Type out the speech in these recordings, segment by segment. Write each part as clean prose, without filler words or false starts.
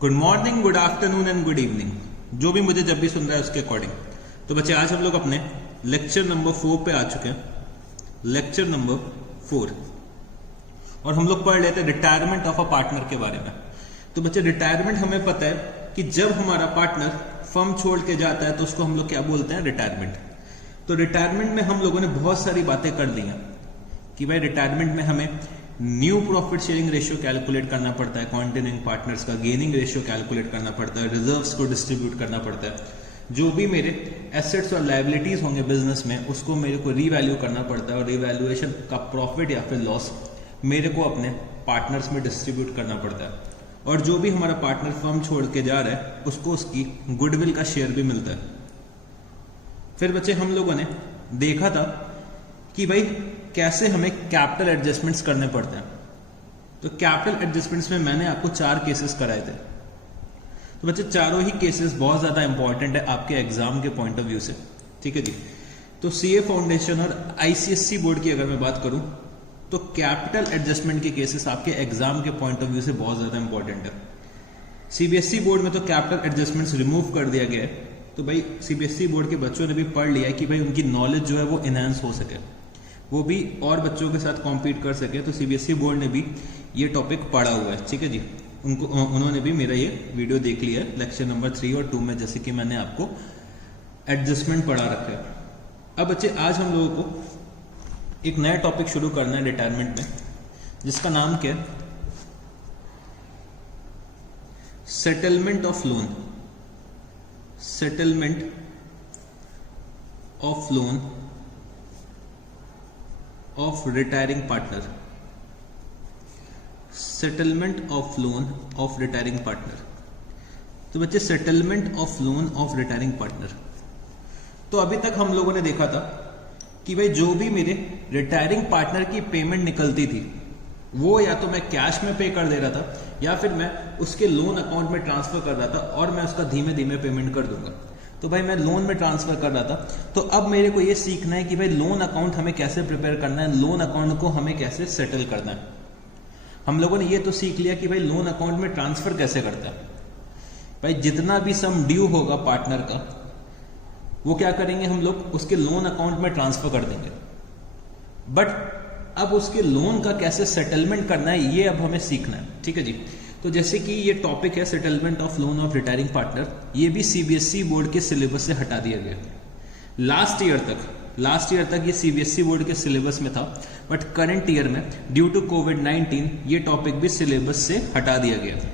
Good morning, good afternoon and good evening, जो भी मुझे जब भी सुन रहा है उसके अकॉर्डिंग। तो बच्चे आज हम लोग अपने लेक्चर नंबर 4 पे आ चुके हैं। लेक्चर नंबर 4 और हम लोग पढ़ लेते हैं रिटायरमेंट ऑफ अ पार्टनर के बारे में। तो बच्चे रिटायरमेंट हमें पता है कि जब हमारा पार्टनर फर्म छोड़ के जाता है तो उसको हम लोग क्या बोलते हैं, रिटायरमेंट। तो रिटायरमेंट में हम लोगों ने बहुत सारी बातें कर ली हैं कि भाई रिटायरमेंट में हमें new profit sharing ratio calculate करना पड़ता है, कॉन्टिन्यूइंग पार्टनर्स का गेनिंग रेशियो कैलकुलेट करना पड़ता है, रिजर्व्स को डिस्ट्रीब्यूट करना पड़ता है, जो भी मेरे एसेट्स और लायबिलिटीज होंगे बिजनेस में उसको मेरे को रीवैल्यू करना पड़ता है और रीवैल्यूएशन का प्रॉफिट या फिर लॉस मेरे को अपने पार्टनर्स में डिस्ट्रीब्यूट करना पड़ता है। और जो भी हमारा पार्टनर फर्म छोड़ के जा रहा है उसको उसकी गुडविल का शेयर भी मिलता है। फिर बच्चे हम लोगों ने देखा था कि भाई कैसे हमें कैपिटल एडजस्टमेंट्स करने पड़ते हैं। तो कैपिटल एडजस्टमेंट्स में मैंने आपको 4 केसेस कराए थे। तो बच्चे चारों ही केसेस बहुत ज्यादा इंपॉर्टेंट है आपके एग्जाम के पॉइंट ऑफ व्यू से, ठीक है जी। तो सीए फाउंडेशन और आईसीएससी बोर्ड की अगर मैं बात करूं तो कैपिटल एडजस्टमेंट के केसेस आपके एग्जाम के पॉइंट ऑफ व्यू से बहुत ज्यादा इंपॉर्टेंट है। सीबीएसई बोर्ड में तो कैपिटल एडजस्टमेंट्स रिमूव कर दिया गया है, तो भाई सीबीएसई बोर्ड के बच्चों ने भी पढ़ लिया है कि भाई उनकी नॉलेज जो है वो इनहेंस हो सके, वो भी और बच्चों के साथ कॉम्पीट कर सके। तो सीबीएसई बोर्ड ने भी ये टॉपिक पढ़ा हुआ है, ठीक है जी। उन्होंने भी मेरा ये वीडियो देख लिया है लेक्चर नंबर 3 और 2 में, जैसे कि मैंने आपको एडजस्टमेंट पढ़ा रखा है। अब बच्चे आज हम लोगों को एक नया टॉपिक शुरू करना है रिटायरमेंट में, जिसका नाम क्या है, settlement of loan. Settlement of loan of retiring partner. Settlement of loan of retiring partner. तो बच्चे settlement of loan of retiring partner, तो अभी तक हम लोगों ने देखा था कि भाई जो भी मेरे रिटायरिंग पार्टनर की पेमेंट निकलती थी वो या तो मैं कैश में पे कर दे रहा था या फिर मैं उसके लोन अकाउंट में ट्रांसफर कर रहा था और मैं उसका धीमे धीमे पेमेंट कर दूंगा। तो भाई मैं लोन में ट्रांसफर कर रहा था, तो अब मेरे को ये सीखना है कि भाई लोन अकाउंट हमें कैसे प्रिपेयर करना है, लोन अकाउंट को हमें कैसे सेटल करना है। हम लोगों ने ये तो सीख लिया कि भाई लोन अकाउंट में ट्रांसफर कैसे करता है। भाई जितना भी सम ड्यू होगा पार्टनर का वो क्या करेंगे, हम लोग उसके लोन अकाउंट में ट्रांसफर कर देंगे। बट अब उसके लोन का कैसे सेटलमेंट करना है ये अब हमें सीखना है, ठीक है जी। तो जैसे कि ये टॉपिक है settlement of loan of retiring partner, ये भी सीबीएसई बोर्ड के सिलेबस से हटा दिया गया। लास्ट ईयर तक ये सीबीएसई बोर्ड के सिलेबस में था, बट करंट ईयर में ड्यू टू कोविड-19 ये टॉपिक भी सिलेबस से हटा दिया गया था।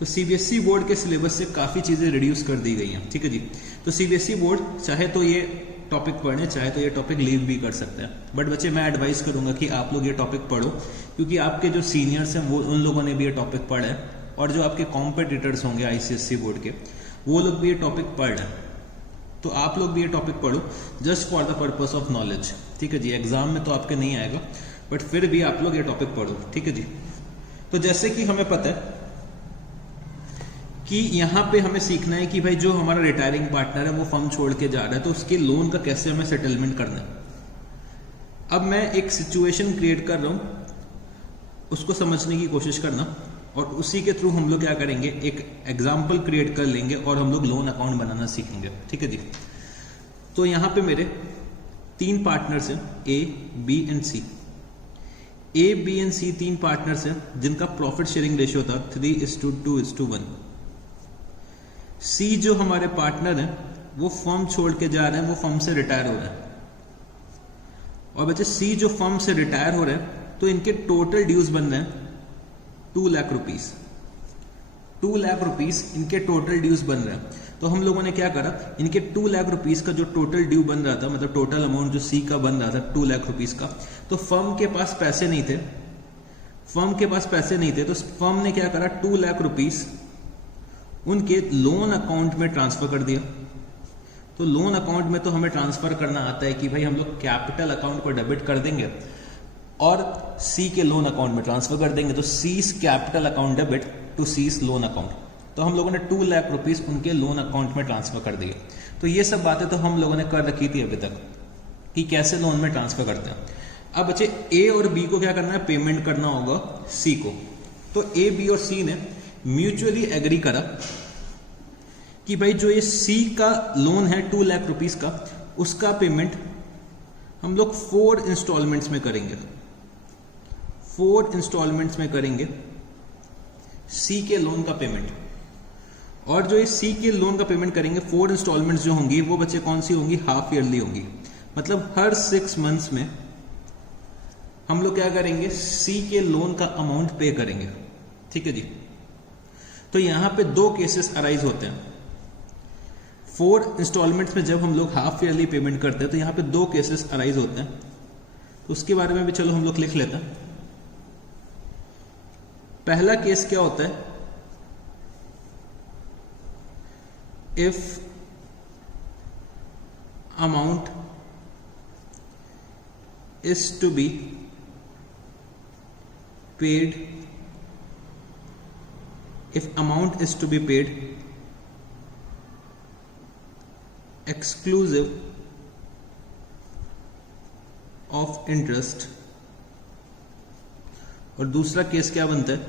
तो सीबीएसई बोर्ड के सिलेबस से काफी चीजें रिड्यूस कर दी गई हैं, ठीक है जी। तो सीबीएसई बोर्ड चाहे तो ये टॉपिक पढ़े, चाहे तो ये टॉपिक लीव भी कर सकते हैं, बट बच्चे मैं एडवाइस करूंगा कि आप लोग ये टॉपिक पढ़ो, क्योंकि आपके जो सीनियर्स हैं वो उन लोगों ने भी ये टॉपिक पढ़ा है और जो आपके कॉम्पिटिटर्स होंगे आईसीएससी बोर्ड के वो लोग भी ये टॉपिक पढ़ रहे हैं। तो आप लोग भी ये टॉपिक पढ़ो just for the purpose of knowledge, ठीक है जी। एग्जाम में तो आपके नहीं आएगा, बट फिर भी आप लोग ये टॉपिक पढ़ो, ठीक है जी। तो जैसे कि हमें पता है कि यहां पे हमें सीखना है कि भाई जो हमारा रिटायरिंग पार्टनर है वो फर्म छोड़ के जा रहा है, तो उसके लोन का कैसे हमें सेटलमेंट करना है। अब मैं एक सिचुएशन क्रिएट कर रहा हूं, उसको समझने की कोशिश करना, और उसी के थ्रू हम लोग क्या करेंगे, एक एग्जाम्पल क्रिएट कर लेंगे और हम लोग लोन अकाउंट बनाना सीखेंगे, ठीक है जी। तो यहां पे मेरे 3 पार्टनर्स हैं, A B and C. A B and C 3 partners हैं जिनका प्रॉफिट शेयरिंग रेशियो था 3:2:1। सी जो हमारे पार्टनर हैं वो फर्म छोड़ के जा रहे हैं, वो फर्म से रिटायर हो रहे हैं। और बच्चे सी जो फर्म से रिटायर हो रहे हैं तो इनके टोटल ड्यूज बन रहे हैं 2 लाख रुपीस। 2 लाख रुपीस इनके टोटल ड्यूज बन रहे हैं। तो हम लोगों ने क्या करा, इनके 2 लाख रुपीस का जो टोटल ड्यू बन रहा था, मतलब टोटल अमाउंट जो सी का बन रहा था 2 लाख रुपीस का, तो फर्म के पास पैसे नहीं थे, तो फर्म ने क्या करा, 2 लाख रुपीस उनके लोन अकाउंट में ट्रांसफर कर दिया। तो लोन अकाउंट में तो हमें ट्रांसफर करना आता है कि भाई हम लोग कैपिटल अकाउंट को डेबिट कर देंगे और सी के लोन अकाउंट में ट्रांसफर कर देंगे। तो C's capital account debit to C's loan account. तो हम लोगों ने 2 लाख रुपीस उनके लोन अकाउंट में ट्रांसफर कर दिए। तो ये सब बातें तो हम लोगों ने कर रखी थी अभी तक कि कैसे लोन में ट्रांसफर करते हैं। अब बच्चे ए और बी को क्या करना है, पेमेंट करना होगा सी को। तो ए बी और सी ने म्यूचुअली एग्री करा कि भाई जो ये सी का लोन है 2 लाख रुपीस का, उसका पेमेंट हम लोग 4 इंस्टॉलमेंट्स में करेंगे। 4 इंस्टॉलमेंट्स में करेंगे सी के लोन का पेमेंट। और जो ये सी के लोन का पेमेंट करेंगे 4 इंस्टॉलमेंट्स जो होंगी वो बच्चे कौन सी होंगी, हाफ ईयरली होंगी। मतलब हर 6 मंथ्स में हम लोग क्या करेंगे, सी के लोन का अमाउंट पे करेंगे। ठीक है जी। तो यहां पे 2 केसेस अराइज होते हैं। 4 इंस्टॉलमेंट्स में जब हम लोग हाफ ईयरली पेमेंट करते हैं तो यहां पे 2 केसेस अराइज होते हैं, तो उसके बारे में भी चलो हम लोग लिख लेते हैं। पहला केस क्या होता है, if amount is to be paid, if amount is to be paid exclusive of interest। और दूसरा केस क्या बनता है,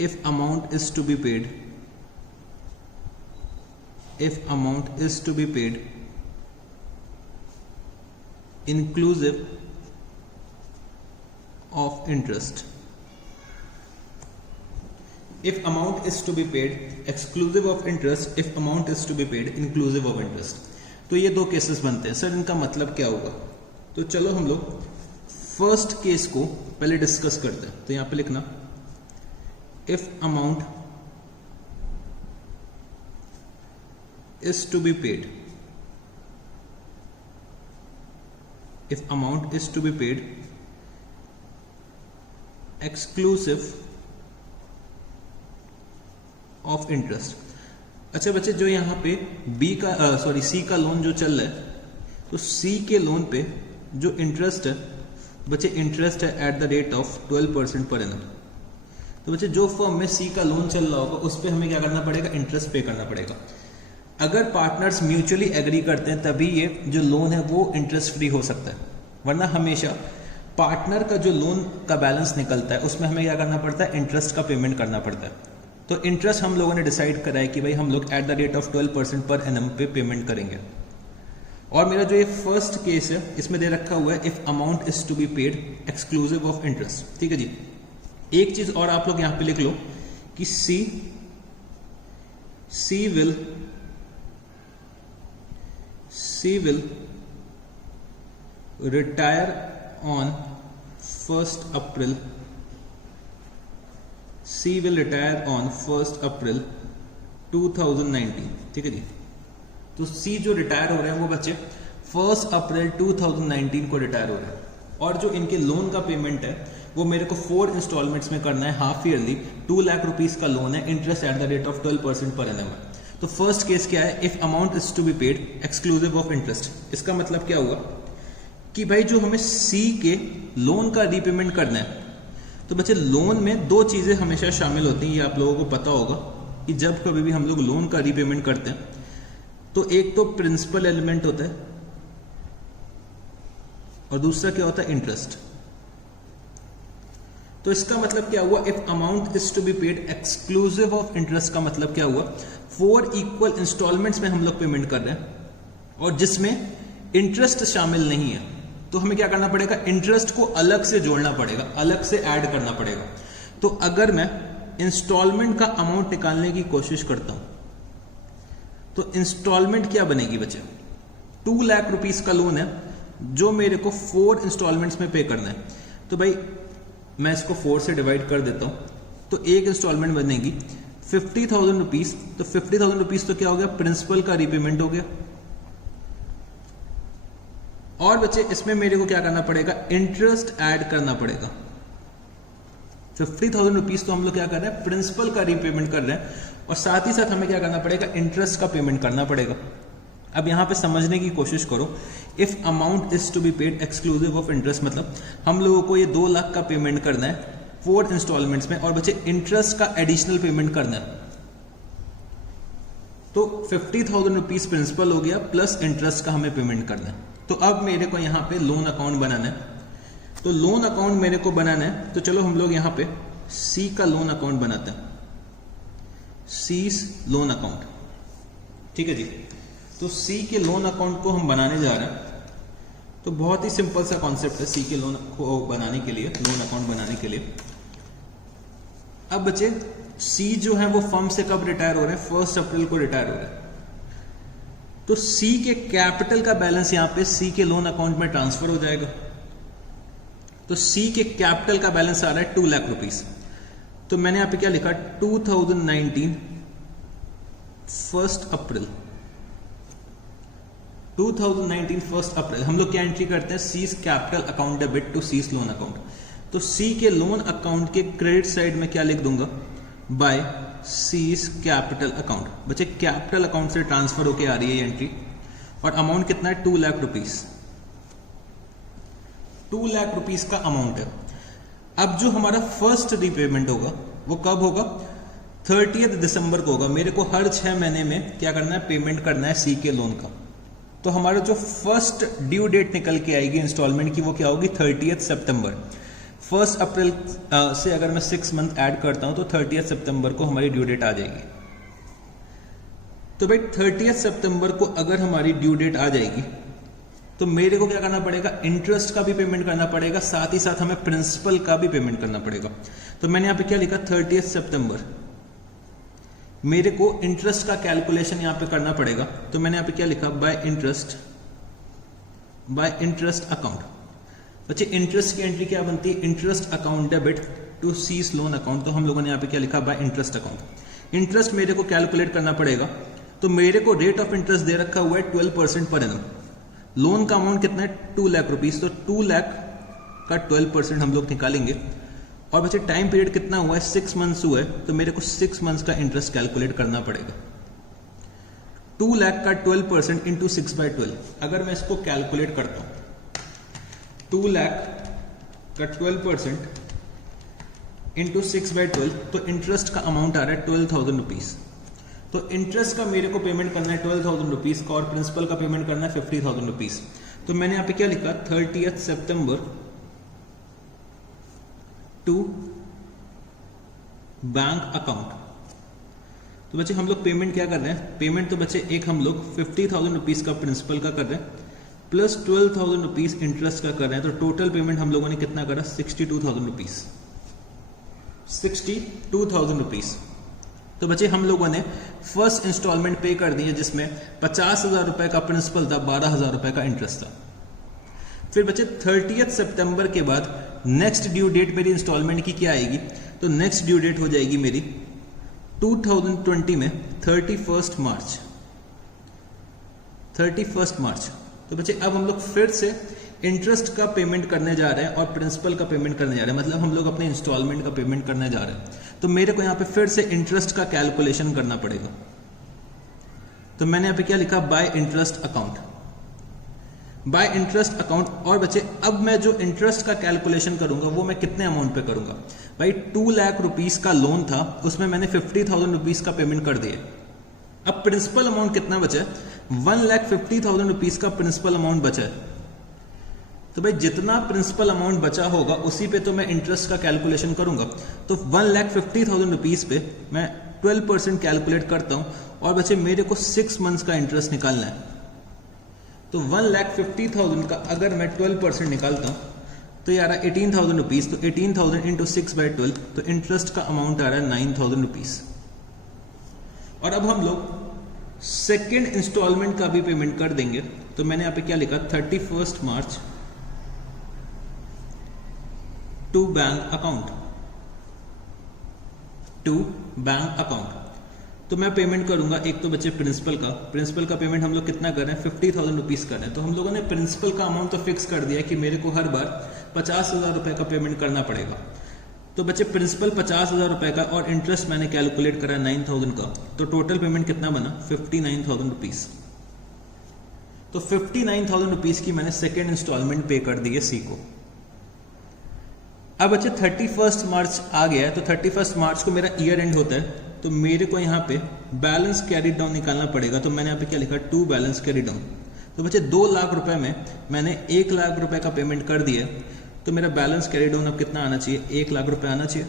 if amount is to be paid, if amount is to be paid inclusive of interest। If amount is to be paid exclusive of interest, if amount is to be paid inclusive of interest। तो ये 2 cases बनते हैं। Sir इनका मतलब क्या होगा, तो चलो हम लोग फर्स्ट केस को पहले डिस्कस करते हैं। तो यहां पे लिखना if amount is to be paid, if amount is to be paid exclusive of interest. अच्छा बच्चे, जो यहाँ पे सी का लोन जो चल रहा है, तो सी के लोन पे जो इंटरेस्ट है बच्चे, इंटरेस्ट है eight the rate of 12% per annum. तो बच्चे जो फर्म में सी का लोन चल रहा होगा उस पर हमें क्या करना पड़ेगा, इंटरेस्ट पे करना पड़ेगा। अगर पार्टनर्स म्यूचुअली एग्री करते हैं तभी ये जो लोन है वो इंटरेस्ट फ्री हो सकता है, वरना हमेशा पार्टनर का जो लोन का बैलेंस निकलता है उसमें हमें क्या करना पड़ता है, इंटरेस्ट का पेमेंट करना पड़ता है। तो इंटरेस्ट हम लोगों ने डिसाइड करा है कि भाई हम लोग eight the rate of 12% per annum पे पेमेंट करेंगे। और मेरा जो ये फर्स्ट केस है इसमें दे रखा हुआ है if amount is to be paid exclusive of interest. ठीक है जी। एक चीज और आप लोग यहां पे लिख लो कि C will retire on 1 April, C will retire on 1 April 2019। ठीक है जी। तो C जो रिटायर हो रहे हैं वो बच्चे 1 अप्रैल 2019 को रिटायर हो रहे हैं। और जो इनके लोन का पेमेंट है वो मेरे को 4 इंस्टॉलमेंट्स में करना है, हाफ ईयरली। 2 लाख रुपीस का लोन है, interest at the rate of 12% per annum है। तो फर्स्ट केस क्या है, if amount is to be paid exclusive of interest. इसका मतलब क्या हुआ कि भाई जो हमें C के लोन का रीपेमेंट करना है, तो बच्चे लोन में 2 चीजें हमेशा शामिल होती हैं, ये आप लोगों को पता होगा कि जब कभी भी हम लोग लोन का रीपेमेंट करते हैं तो एक तो प्रिंसिपल एलिमेंट होता है और दूसरा क्या होता है, इंटरेस्ट। तो इसका मतलब क्या हुआ, if amount is to be paid exclusive of interest का मतलब क्या हुआ, 4 इक्वल इंस्टॉलमेंट्स में हम लोग पेमेंट कर रहे हैं और जिसमें इंटरेस्ट शामिल नहीं है। तो हमें क्या करना पड़ेगा, इंटरेस्ट को अलग से जोड़ना पड़ेगा, अलग से ऐड करना पड़ेगा। तो अगर मैं इंस्टॉलमेंट का अमाउंट निकालने की कोशिश करता हूं तो इंस्टॉलमेंट क्या बनेगी बच्चे, 2 लाख रुपीस का लोन है जो मेरे को 4 इंस्टॉलमेंट्स में पे करना है। तो भाई मैं इसको 4 से डिवाइड कर देता हूं, तो एक इंस्टॉलमेंट बनेगी 50,000 रुपीस। तो 50,000 रुपीस तो क्या हो गया, प्रिंसिपल का रीपेमेंट हो गया। और बच्चे इसमें मेरे को क्या करना पड़ेगा, इंटरेस्ट ऐड करना पड़ेगा। 50,000 रुपीस तो हम लोग क्या कर रहे हैं, प्रिंसिपल का रीपेमेंट कर रहे हैं और साथ ही साथ हमें क्या करना पड़ेगा, इंटरेस्ट का पेमेंट करना पड़ेगा। अब यहां पे समझने की कोशिश करो, if amount is to be paid exclusive of interest मतलब हम लोगों को ये 2 लाख का पेमेंट करना है 4 इंस्टॉलमेंट्स में और बच्चे इंटरेस्ट का एडिशनल पेमेंट करना है। तो 50,000 रुपीस प्रिंसिपल हो गया प्लस इंटरेस्ट का हमें पेमेंट करना है। तो अब मेरे को यहां पे लोन अकाउंट बनाना है। तो लोन अकाउंट मेरे को बनाना है, तो चलो हम लोग यहां पे सी का लोन अकाउंट बनाते हैं। C's loan account. ठीक है जी, तो सी के लोन अकाउंट को हम बनाने जा रहे हैं। तो बहुत ही सिंपल सा कॉन्सेप्ट है सी के लोन को बनाने के लिए, लोन अकाउंट बनाने के लिए। अब बच्चे सी जो है वो फर्म से कब रिटायर हो रहे हैं? 1 अप्रैल को रिटायर हो रहे हैं। तो सी के कैपिटल का बैलेंस यहां पे सी के लोन अकाउंट में ट्रांसफर हो जाएगा। तो सी के कैपिटल का बैलेंस आ रहा है 2 लाख रुपीस। तो मैंने यहां पे क्या लिखा? 2019 1 अप्रैल, 2019 1 अप्रैल हम लोग क्या एंट्री करते हैं? C's capital account debit to C's loan account. तो सी के लोन अकाउंट के क्रेडिट साइड में क्या लिख दूंगा? By C's capital account. बच्चे कैपिटल अकाउंट से ट्रांसफर होके आ रही है एंट्री, और अमाउंट कितना है? 2 लाख रुपीस। 2 लाख रुपीस का अमाउंट है। अब जो हमारा फर्स्ट रीपेमेंट होगा वो कब होगा? 30 दिसंबर को होगा। मेरे को हर 6 महीने में क्या करना है? पेमेंट करना है सी के लोन का। तो हमारा जो फर्स्ट ड्यू डेट निकल के आएगी इंस्टॉलमेंट की वो क्या होगी? 30 सितंबर। 1 अप्रैल से अगर मैं 6 मंथ ऐड करता हूं तो 30 सितंबर को हमारी ड्यू डेट आ जाएगी। तो भाई 30 सितंबर को अगर हमारी ड्यू डेट आ जाएगी तो मेरे को क्या करना पड़ेगा? इंटरेस्ट का भी पेमेंट करना पड़ेगा, साथ ही साथ हमें प्रिंसिपल का भी पेमेंट करना पड़ेगा। तो मैंने यहां पे क्या लिखा? 30 सितंबर मेरे को इंटरेस्ट का कैलकुलेशन यहां पे करना पड़ेगा। तो मैंने यहां पे क्या लिखा? By interest account. बच्चे इंटरेस्ट की एंट्री क्या बनती है? Interest account debit to C's loan account. तो हम लोगों ने यहां पे क्या लिखा? By interest account. इंटरेस्ट मेरे को कैलकुलेट करना पड़ेगा। तो मेरे को रेट ऑफ इंटरेस्ट दे रखा हुआ है 12% पर एनम। लोन का अमाउंट कितना है? 2 लाख रुपीस। तो 2 लाख का 12% हम लोग निकालेंगे। और बच्चे टाइम पीरियड कितना हुआ है? 6 मंथ्स हुआ है। तो मेरे को 6 मंथ्स का इंटरेस्ट कैलकुलेट करना पड़ेगा। 2 लाख का 12% इंटू 6/12। अगर मैं इसको कैलकुलेट करता हूं 2 लाख का 12% इंटू 6/12, तो इंटरेस्ट का अमाउंट आ रहा है 12,000 रुपीज। तो इंटरेस्ट का मेरे को पेमेंट करना है 12,000 रुपीज का, और प्रिंसिपल का पेमेंट करना है 50,000 रुपीज। तो मैंने यहां पे क्या लिखा? 30 सितंबर टू बैंक अकाउंट। तो बच्चे हम लोग पेमेंट क्या कर रहे हैं? पेमेंट तो बच्चे एक हम लोग 50,000 रुपीज का प्रिंसिपल का कर रहे हैं प्लस 12,000 रुपीज इंटरेस्ट का कर रहे हैं। तो टोटल पेमेंट हम लोगों ने कितना करा? 62,000 रुपीज। 62,000 रुपीज। तो बच्चे हम लोगों ने फर्स्ट इंस्टॉलमेंट पे कर दी है, जिसमें 50,000 रुपए का प्रिंसिपल था, 12,000 रुपए का इंटरेस्ट था। फिर बच्चे 30 सितंबर के बाद नेक्स्ट ड्यू डेट मेरी इंस्टॉलमेंट की क्या आएगी? तो नेक्स्ट ड्यू डेट हो जाएगी मेरी 2020 में 31 मार्च। 31 मार्च। तो बच्चे अब हम लोग फिर से इंटरेस्ट का पेमेंट करने जा रहे हैं और प्रिंसिपल का पेमेंट करने जा रहे हैं, मतलब हम लोग अपने इंस्टॉलमेंट का पेमेंट करने जा रहे हैं। तो मेरे को यहां पे फिर से इंटरेस्ट का कैलकुलेशन करना पड़ेगा। तो मैंने यहां पे क्या लिखा? By interest account. Bye interest account. और बच्चे अब मैं जो इंटरेस्ट का कैलकुलेशन करूंगा वो मैं कितने अमाउंट पे करूंगा? भाई 2 लाख रुपीस का लोन था, उसमें मैंने 50,000 रुपीस का पेमेंट कर दिया। अब प्रिंसिपल अमाउंट कितना बचा है? 1,50,000 रुपीस का प्रिंसिपल अमाउंट बचा है। तो भाई जितना प्रिंसिपल अमाउंट बचा होगा उसी पे तो मैं इंटरेस्ट का कैलकुलेशन करूंगा। तो 1,50,000 रुपीस पे मैं 12% कैलकुलेट करता हूं, और बच्चे मेरे को 6 मंथ्स का इंटरेस्ट निकालना है। तो 1,50,000 का अगर मैं 12% निकालता हूं तो ये आ रहा है 18,000 रुपीज। तो 18,000 इंटू 6/12, तो इंटरेस्ट का अमाउंट आ रहा है 9,000 रुपीज। और अब हम लोग सेकेंड इंस्टॉलमेंट का भी पेमेंट कर देंगे। तो मैंने यहां पे क्या लिखा? 31 March to bank account. To bank account. तो मैं पेमेंट करूंगा एक तो बच्चे प्रिंसिपल का पेमेंट हम लोग कितना कर रहे हैं? 50,000 रुपीज कर रहे हैं। तो हम लोगों ने प्रिंसिपल का अमाउंट तो फिक्स कर दिया कि मेरे को हर बार 50,000 रुपए का पेमेंट करना पड़ेगा। तो बच्चे प्रिंसिपल 50,000 रुपए का और इंटरेस्ट मैंने कैलकुलेट करा 9,000 का। तो टोटल पेमेंट कितना बना? 59,000 रुपीज। तो 59,000 रुपीज की मैंने सेकेंड इंस्टॉलमेंट पे कर दी है सी को। अब बच्चे 31 मार्च आ गया है। तो 31 मार्च को मेरा ईयर एंड होता है। तो मेरे को यहाँ पे बैलेंस कैरी डाउन निकालना पड़ेगा। तो मैंने यहाँ पे क्या लिखा? 2 बैलेंस कैरी डाउन। तो बच्चे 2 लाख रुपए में मैंने 1 लाख रुपए का पेमेंट कर दिया। तो मेरा बैलेंस कैरी डाउन अब कितना आना चाहिए? 1 लाख रुपए आना चाहिए।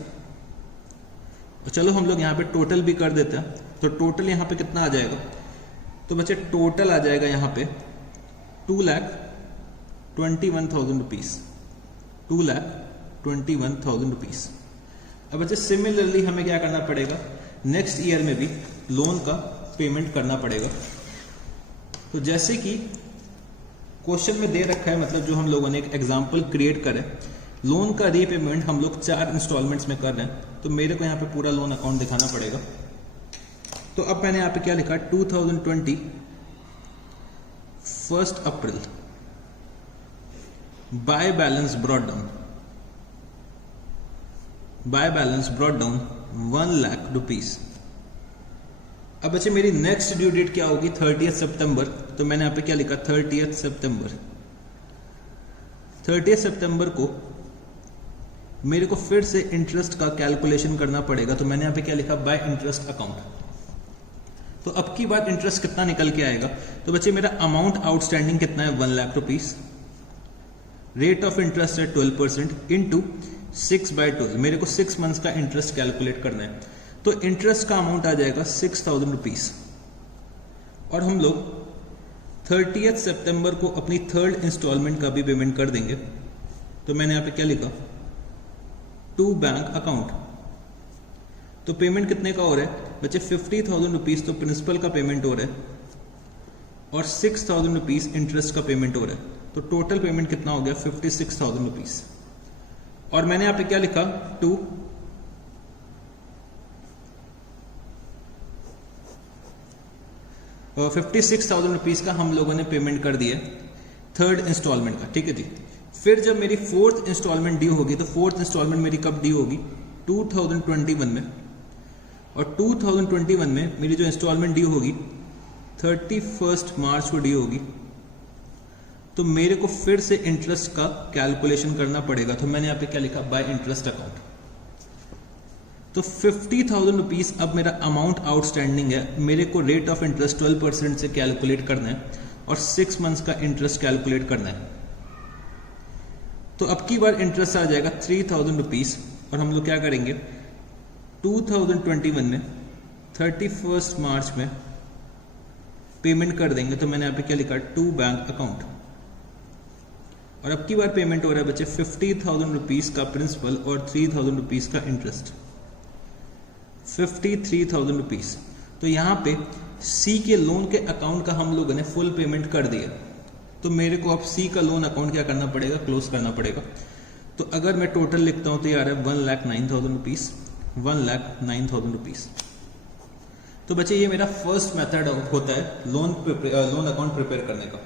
तो चलो हम लोग यहाँ पे टोटल भी कर देते हैं। तो टोटल यहाँ पे कितना आ जाएगा, तो बच्चे टोटल आ जाएगा यहाँ पे 2,21,000 रुपीज, 2,21,000 रुपीज। अब बच्चे सिमिलरली हमें क्या करना पड़ेगा, नेक्स्ट ईयर में भी लोन का पेमेंट करना पड़ेगा। तो जैसे कि क्वेश्चन में दे रखा है, मतलब जो हम लोगों ने एक एग्जाम्पल क्रिएट करे, लोन का रीपेमेंट हम लोग 4 इंस्टॉलमेंट्स में कर रहे हैं, तो मेरे को यहाँ पे पूरा लोन अकाउंट दिखाना पड़ेगा। तो अब मैंने यहाँ पे क्या लिखा, 2020 1 April by balance brought down 1 lakh rupees. अब बच्चे मेरी नेक्स्ट ड्यू डेट क्या होगी, 30 सितंबर। तो मैंने यहाँ पे क्या लिखा, 30 सितंबर। 30 सितंबर को मेरे को फिर से इंटरेस्ट का कैलकुलेशन करना पड़ेगा। तो मैंने यहाँ पे क्या लिखा, बाय इंटरेस्ट अकाउंट। तो अब की बार इंटरेस्ट कितना निकल के आएगा, तो बच्चे मेरा अमाउंट आउटस्टैंडिंग कितना है, 1 lakh rupees. Rate of interest है 12% इंटू 6/12। मेरे को 6 मंथ्स का इंटरेस्ट कैलकुलेट करना है। तो इंटरेस्ट का अमाउंट आ जाएगा 6,000 रुपीज। और हम लोग 30 सितंबर को अपनी 3rd इंस्टॉलमेंट का भी पेमेंट कर देंगे। तो मैंने यहाँ पे क्या लिखा, टू बैंक अकाउंट। तो पेमेंट कितने का हो रहा है बच्चे, 50,000 रुपीज तो प्रिंसिपल का पेमेंट हो रहा है और 6,000 रुपीज इंटरेस्ट का पेमेंट हो रहा है। तो टोटल पेमेंट कितना हो गया, 56,000 रुपीज। और मैंने यहाँ पे क्या लिखा, 56,000 रुपीज का हम लोगों ने पेमेंट कर दिया 3rd इंस्टॉलमेंट का, ठीक है जी। फिर जब मेरी 4th इंस्टॉलमेंट ड्यू होगी, तो 4th इंस्टॉलमेंट मेरी कब ड्यू होगी, 2021 में। और 2021 में मेरी जो इंस्टॉलमेंट ड्यू होगी 31 मार्च को ड्यू होगी। तो मेरे को फिर से इंटरेस्ट का कैलकुलेशन करना पड़ेगा। तो मैंने यहाँ पे क्या लिखा, बाय इंटरेस्ट अकाउंट। तो 50,000 रुपीज अब मेरा अमाउंट आउटस्टैंडिंग है, मेरे को रेट ऑफ इंटरेस्ट 12% से कैलकुलेट करना है और 6 मंथ्स का इंटरेस्ट कैलकुलेट करना है। तो अब की बार इंटरेस्ट आ जाएगा 3,000 रुपीज। और हम लोग क्या करेंगे, 2021 में 31 मार्च में पेमेंट कर देंगे। तो मैंने यहाँ पे क्या लिखा, टू बैंक अकाउंट। और अब की बार पेमेंट हो रहा है बच्चे 50,000 रुपीज का प्रिंसिपल और 3,000 रुपीज का इंटरेस्ट, 53,000 रुपीज। तो यहाँ पे सी के लोन के अकाउंट का हम लोगों ने फुल पेमेंट कर दिया। तो मेरे को अब सी का लोन अकाउंट क्या करना पड़ेगा, क्लोज करना पड़ेगा। तो अगर मैं टोटल लिखता हूं तो यार है 1,09,000 रुपीज, 1,09,000 रुपीज। तो बच्चे ये मेरा फर्स्ट मेथड होता है लोन अकाउंट प्रिपेयर करने का।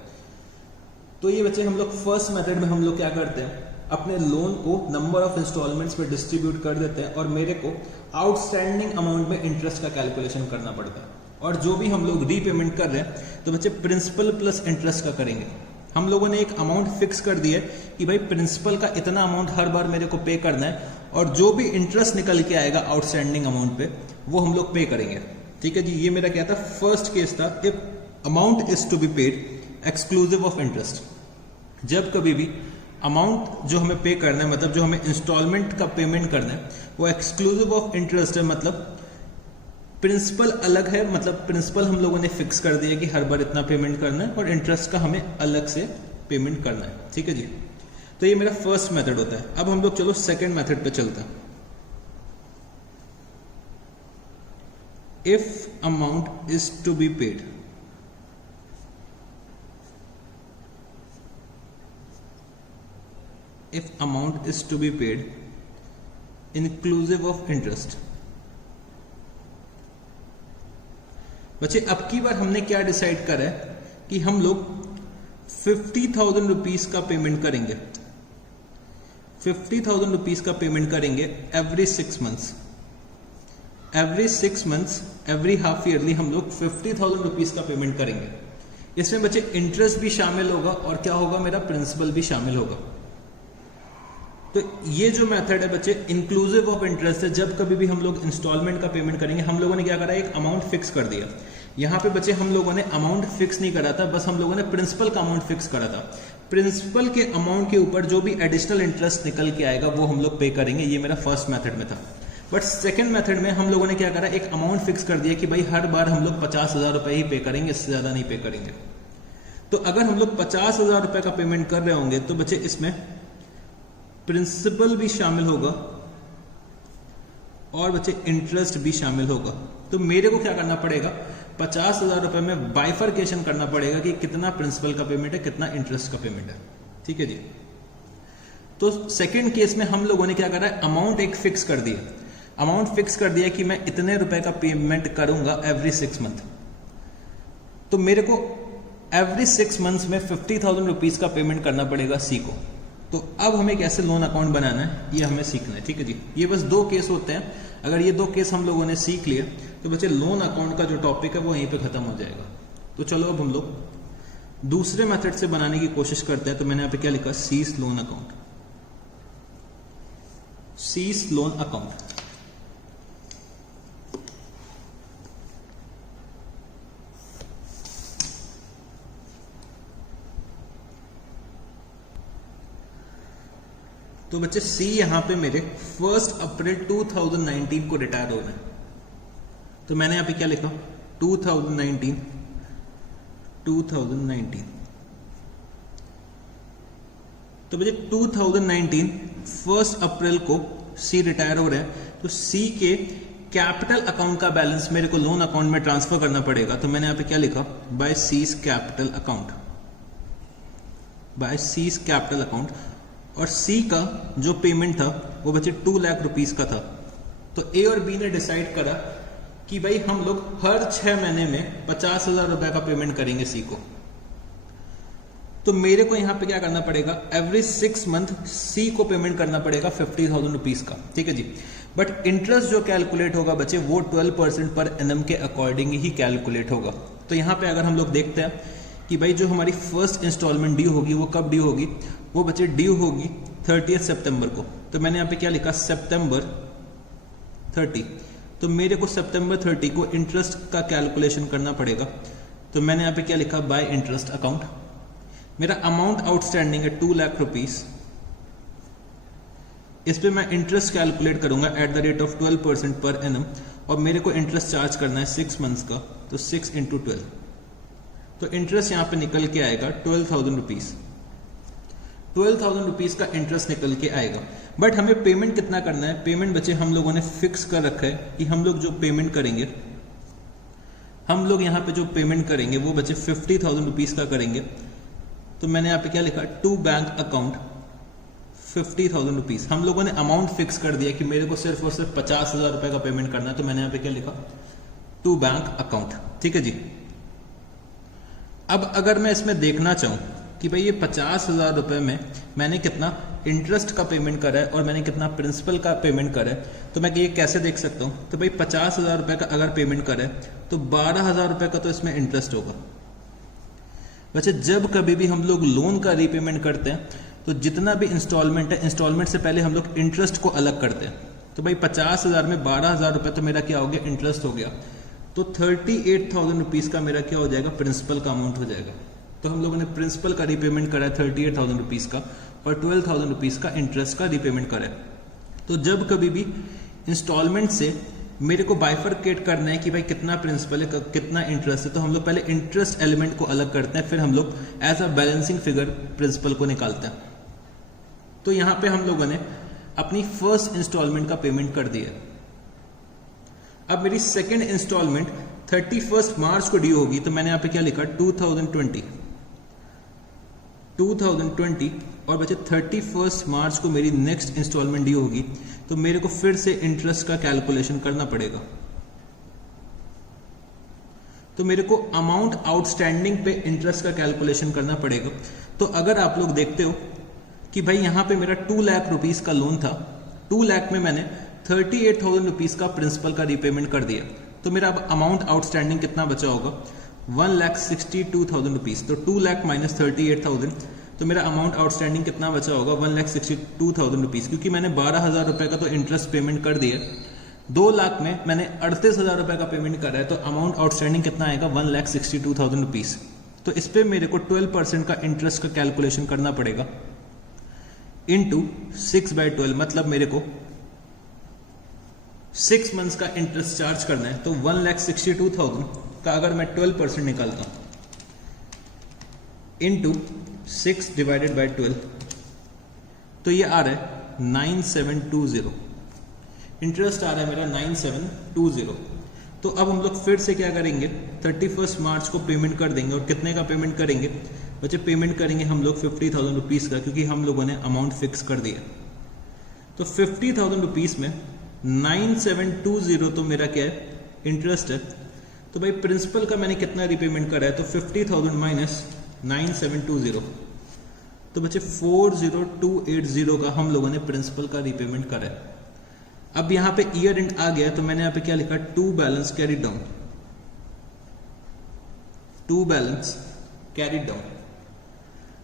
तो ये बच्चे हम लोग फर्स्ट मेथड में हम लोग क्या करते हैं, अपने लोन को नंबर ऑफ इंस्टॉलमेंट्स में डिस्ट्रीब्यूट कर देते हैं और मेरे को आउटस्टैंडिंग अमाउंट में इंटरेस्ट का कैलकुलेशन करना पड़ता है। और जो भी हम लोग रीपेमेंट कर रहे हैं तो बच्चे प्रिंसिपल प्लस इंटरेस्ट का करेंगे। हम लोगों ने एक अमाउंट फिक्स कर दिया है कि भाई प्रिंसिपल का इतना अमाउंट हर बार मेरे को पे करना है और जो भी इंटरेस्ट निकल के आएगा आउटस्टैंडिंग अमाउंट पे वो हम लोग पे करेंगे, ठीक है जी। ये मेरा क्या था, फर्स्ट केस था, if amount is to be paid exclusive of interest. जब कभी भी अमाउंट जो हमें पे करना है, मतलब जो हमें इंस्टॉलमेंट का पेमेंट करना है वो एक्सक्लूसिव ऑफ इंटरेस्ट है, मतलब प्रिंसिपल अलग है, मतलब प्रिंसिपल हम लोगों ने फिक्स कर दिया कि हर बार इतना पेमेंट करना है और इंटरेस्ट का हमें अलग से पेमेंट करना है, ठीक है जी। तो ये मेरा फर्स्ट मेथड होता है। अब हम लोग चलो सेकंड मेथड पे चलते हैं। If amount is to be paid, if amount is to be paid inclusive of interest। बच्चे अब की बार हमने क्या डिसाइड करा है कि हम लोग 50,000 रुपीज का पेमेंट करेंगे, 50,000 रुपीज का पेमेंट करेंगे every 6 months, every 6 months, every half yearly हम लोग 50,000 रुपीज का पेमेंट करेंगे। इसमें बच्चे इंटरेस्ट भी शामिल होगा और क्या होगा, मेरा प्रिंसिपल भी शामिल होगा। तो ये जो मेथड है बच्चे इंक्लूसिव ऑफ इंटरेस्ट है। जब कभी भी हम लोग इंस्टॉलमेंट का पेमेंट करेंगे, हम लोगों ने क्या करा, एक अमाउंट फिक्स कर दिया। यहाँ पे बच्चे हम लोगों ने अमाउंट फिक्स नहीं करा था, बस हम लोगों ने प्रिंसिपल का अमाउंट फिक्स करा था। प्रिंसिपल के अमाउंट के ऊपर जो भी एडिशनल इंटरेस्ट निकल के आएगा वो हम लोग पे करेंगे। ये मेरा फर्स्ट मेथड में था। बट सेकेंड मेथड में हम लोगों ने क्या करा, एक अमाउंट फिक्स कर दिया कि भाई हर बार हम लोग 50,000 रुपए ही पे करेंगे, इससे ज्यादा नहीं पे करेंगे। तो अगर हम लोग 50,000 रुपए का पेमेंट कर रहे होंगे तो बच्चे इसमें प्रिंसिपल भी शामिल होगा और बच्चे इंटरेस्ट भी शामिल होगा। तो मेरे को क्या करना पड़ेगा, 50,000 रुपए में बाइफरकेशन करना पड़ेगा कि कितना प्रिंसिपल का पेमेंट है, कितना इंटरेस्ट का पेमेंट है। ठीक है जी। तो सेकंड केस में हम लोगों ने क्या करा, अमाउंट एक फिक्स कर दिया, अमाउंट फिक्स कर दिया कि मैं इतने रुपए का पेमेंट करूंगा एवरी 6 मंथ। तो मेरे को एवरी 6 मंथ्स में 50,000 रुपीज का पेमेंट करना पड़ेगा सी को। तो अब हमें कैसे लोन अकाउंट बनाना है ये हमें सीखना है। ठीक है जी। ये बस 2 केस होते हैं, अगर ये 2 केस हम लोगों ने सीख लिए तो बच्चे लोन अकाउंट का जो टॉपिक है वो यहीं पे खत्म हो जाएगा। तो चलो अब हम लोग दूसरे मेथड से बनाने की कोशिश करते हैं। तो मैंने यहाँ पे क्या लिखा, C's loan account, C's loan account. तो बच्चे सी यहां पे मेरे 1 अप्रैल 2019 को रिटायर होना है। तो मैंने यहां पे क्या लिखा, 2019। तो बच्चे 2019 1 अप्रैल को सी रिटायर हो रहे हैं। तो सी के कैपिटल अकाउंट का बैलेंस मेरे को लोन अकाउंट में ट्रांसफर करना पड़ेगा। तो मैंने यहां पे क्या लिखा, by C's capital account, by C's capital account. और सी का जो पेमेंट था वो बच्चे 2 लाख रुपीस का था। तो ए और बी ने डिसाइड करा कि भाई हम लोग हर 6 महीने में 50,000 रुपए का पेमेंट करेंगे सी को। तो मेरे को यहां पे क्या करना पड़ेगा, एवरी 6 मंथ सी को पेमेंट करना पड़ेगा 50,000 रुपीज का। ठीक है जी। बट इंटरेस्ट जो कैलकुलेट होगा बच्चे वो 12% पर एनम के अकॉर्डिंग ही कैलकुलेट होगा। तो यहां पे अगर हम लोग देखते हैं कि भाई जो हमारी फर्स्ट इंस्टॉलमेंट ड्यू होगी वो कब ड्यू होगी, वो बच्चे ड्यू होगी 30 सितंबर को। तो मैंने यहाँ पे क्या लिखा, सितंबर 30। तो मेरेको सितंबर 30 को इंटरेस्ट का कैलकुलेशन करना पड़ेगा। तो मैंने यहाँ पे क्या लिखा, बाय इंटरेस्ट अकाउंट। मेरा अमाउंट आउटस्टैंडिंग है 2 लाख रुपीस। इस पे मैं इंटरेस्ट कैलकुलेट करूंगा eight the rate of 12% per annum, और मेरे को इंटरेस्ट चार्ज करना है 6 मंथ्स का। तो 6 × 12, तो इंटरेस्ट यहां पे निकल के आएगा 12,000 रुपीज। 12,000 रुपीज का इंटरेस्ट निकल के आएगा। बट हमें पेमेंट कितना करना है, पेमेंट बच्चे हम लोगों ने फिक्स कर रखा है कि हम लोग जो पेमेंट करेंगे, हम लोग यहाँ पे जो पेमेंट करेंगे वो बच्चे 50,000 रुपीज का करेंगे। तो मैंने यहाँ पे क्या लिखा, टू बैंक अकाउंट 50,000 रुपीज। हम लोगों ने अमाउंट फिक्स कर दिया कि मेरे को सिर्फ और सिर्फ 50,000 रुपए का पेमेंट करना है। तो मैंने यहाँ पे क्या लिखा, टू बैंक अकाउंट। ठीक है जी। अब अगर मैं इसमें देखना चाहूं कि भाई ये 50,000 रुपए में मैंने कितना इंटरेस्ट का पेमेंट करा है और मैंने कितना प्रिंसिपल का पेमेंट करा है, तो मैं ये कैसे देख सकता हूं। तो भाई 50,000 रुपए का अगर पेमेंट करा है तो 12,000 रुपए का तो इसमें इंटरेस्ट होगा। वैसे जब कभी भी हम लोग लोन का रीपेमेंट करते हैं तो जितना भी इंस्टॉलमेंट है, इंस्टॉलमेंट से पहले हम लोग इंटरेस्ट को अलग करते हैं। तो भाई 50,000 में 12,000 रुपए तो मेरा क्या हो गया, इंटरेस्ट हो गया। तो 38,000 रुपीज का मेरा क्या हो जाएगा, प्रिंसिपल का अमाउंट हो जाएगा। तो हम लोगों ने प्रिंसिपल का रीपेमेंट करा है 38,000 रुपीज का, और 12,000 रुपीज का इंटरेस्ट का रीपेमेंट करा है। तो जब कभी भी इंस्टॉलमेंट से मेरे को बाइफरकेट करना है कि भाई कितना प्रिंसिपल है कितना इंटरेस्ट है, तो हम लोग पहले इंटरेस्ट एलिमेंट को अलग करते हैं, फिर हम लोग as a balancing figure principal को निकालते हैं। तो यहां पे हम लोगों ने अपनी फर्स्ट इंस्टॉलमेंट का पेमेंट कर दिया। अब मेरी सेकेंड इंस्टॉलमेंट 31 मार्च को ड्यू होगी। तो मैंने यहां पे क्या लिखा, 2020 और बचे 31 मार्च को मेरी नेक्स्ट इंस्टॉलमेंट ड्यू होगी। तो मेरे को फिर से इंटरेस्ट का कैलकुलेशन करना पड़ेगा। तो मेरे को अमाउंट आउटस्टैंडिंग पे इंटरेस्ट का कैलकुलेशन करना पड़ेगा। तो अगर आप लोग देखते हो कि भाई यहां पे मेरा 2 लाख रुपीस का लोन था, 2 लाख में मैंने 38,000 रुपीज का प्रिंसिपल का रीपेमेंट कर दिया। तो मेरा अब अमाउंट आउटस्टैंडिंग कितना बचा होगा, 1,62,000 रुपीज। तो 2 लाख माइनस 38,000, तो मेरा अमाउंट आउटस्टैंडिंग कितना बचा होगा, 1,62,000 रुपीज। क्योंकि मैंने 12,000 रुपए का तो इंटरेस्ट पेमेंट कर दिया, 2 लाख में मैंने 38,000 रुपए का पेमेंट करा है। तो अमाउंट आउटस्टैंडिंग कितना आएगा, 1,62,000 रुपीज। तो इस पे मेरे को 12% का इंटरेस्ट का कैलकुलेशन करना पड़ेगा इंटू 6/12, मतलब मेरे को 6 मंथ्स का इंटरेस्ट चार्ज करना है, तो 1,62,000 का अगर मैं 12% निकालता हूं इंटू 6 डिवाइडेड बाई 12, तो ये आ रहा है 9720। इंटरेस्ट आ रहा है मेरा 9720। तो अब हम लोग फिर से क्या करेंगे, 31 मार्च को पेमेंट कर देंगे। और कितने का पेमेंट करेंगे बच्चे? पेमेंट करेंगे हम लोग 50,000 रुपीज़ का, क्योंकि हम लोगों ने अमाउंट फिक्स कर दिया। तो 50,000 रुपीज़ में 9720 तो मेरा क्या है, इंटरेस्ट है। तो भाई प्रिंसिपल का मैंने कितना रिपेमेंट करा है, तो 50,000 माइनस 9720, तो बच्चे 40280 का हम लोगों ने प्रिंसिपल का रिपेमेंट करा है। अब यहां पे ईयर एंड आ गया, तो मैंने यहां पे क्या लिखा, to balance carry down, to balance carry down.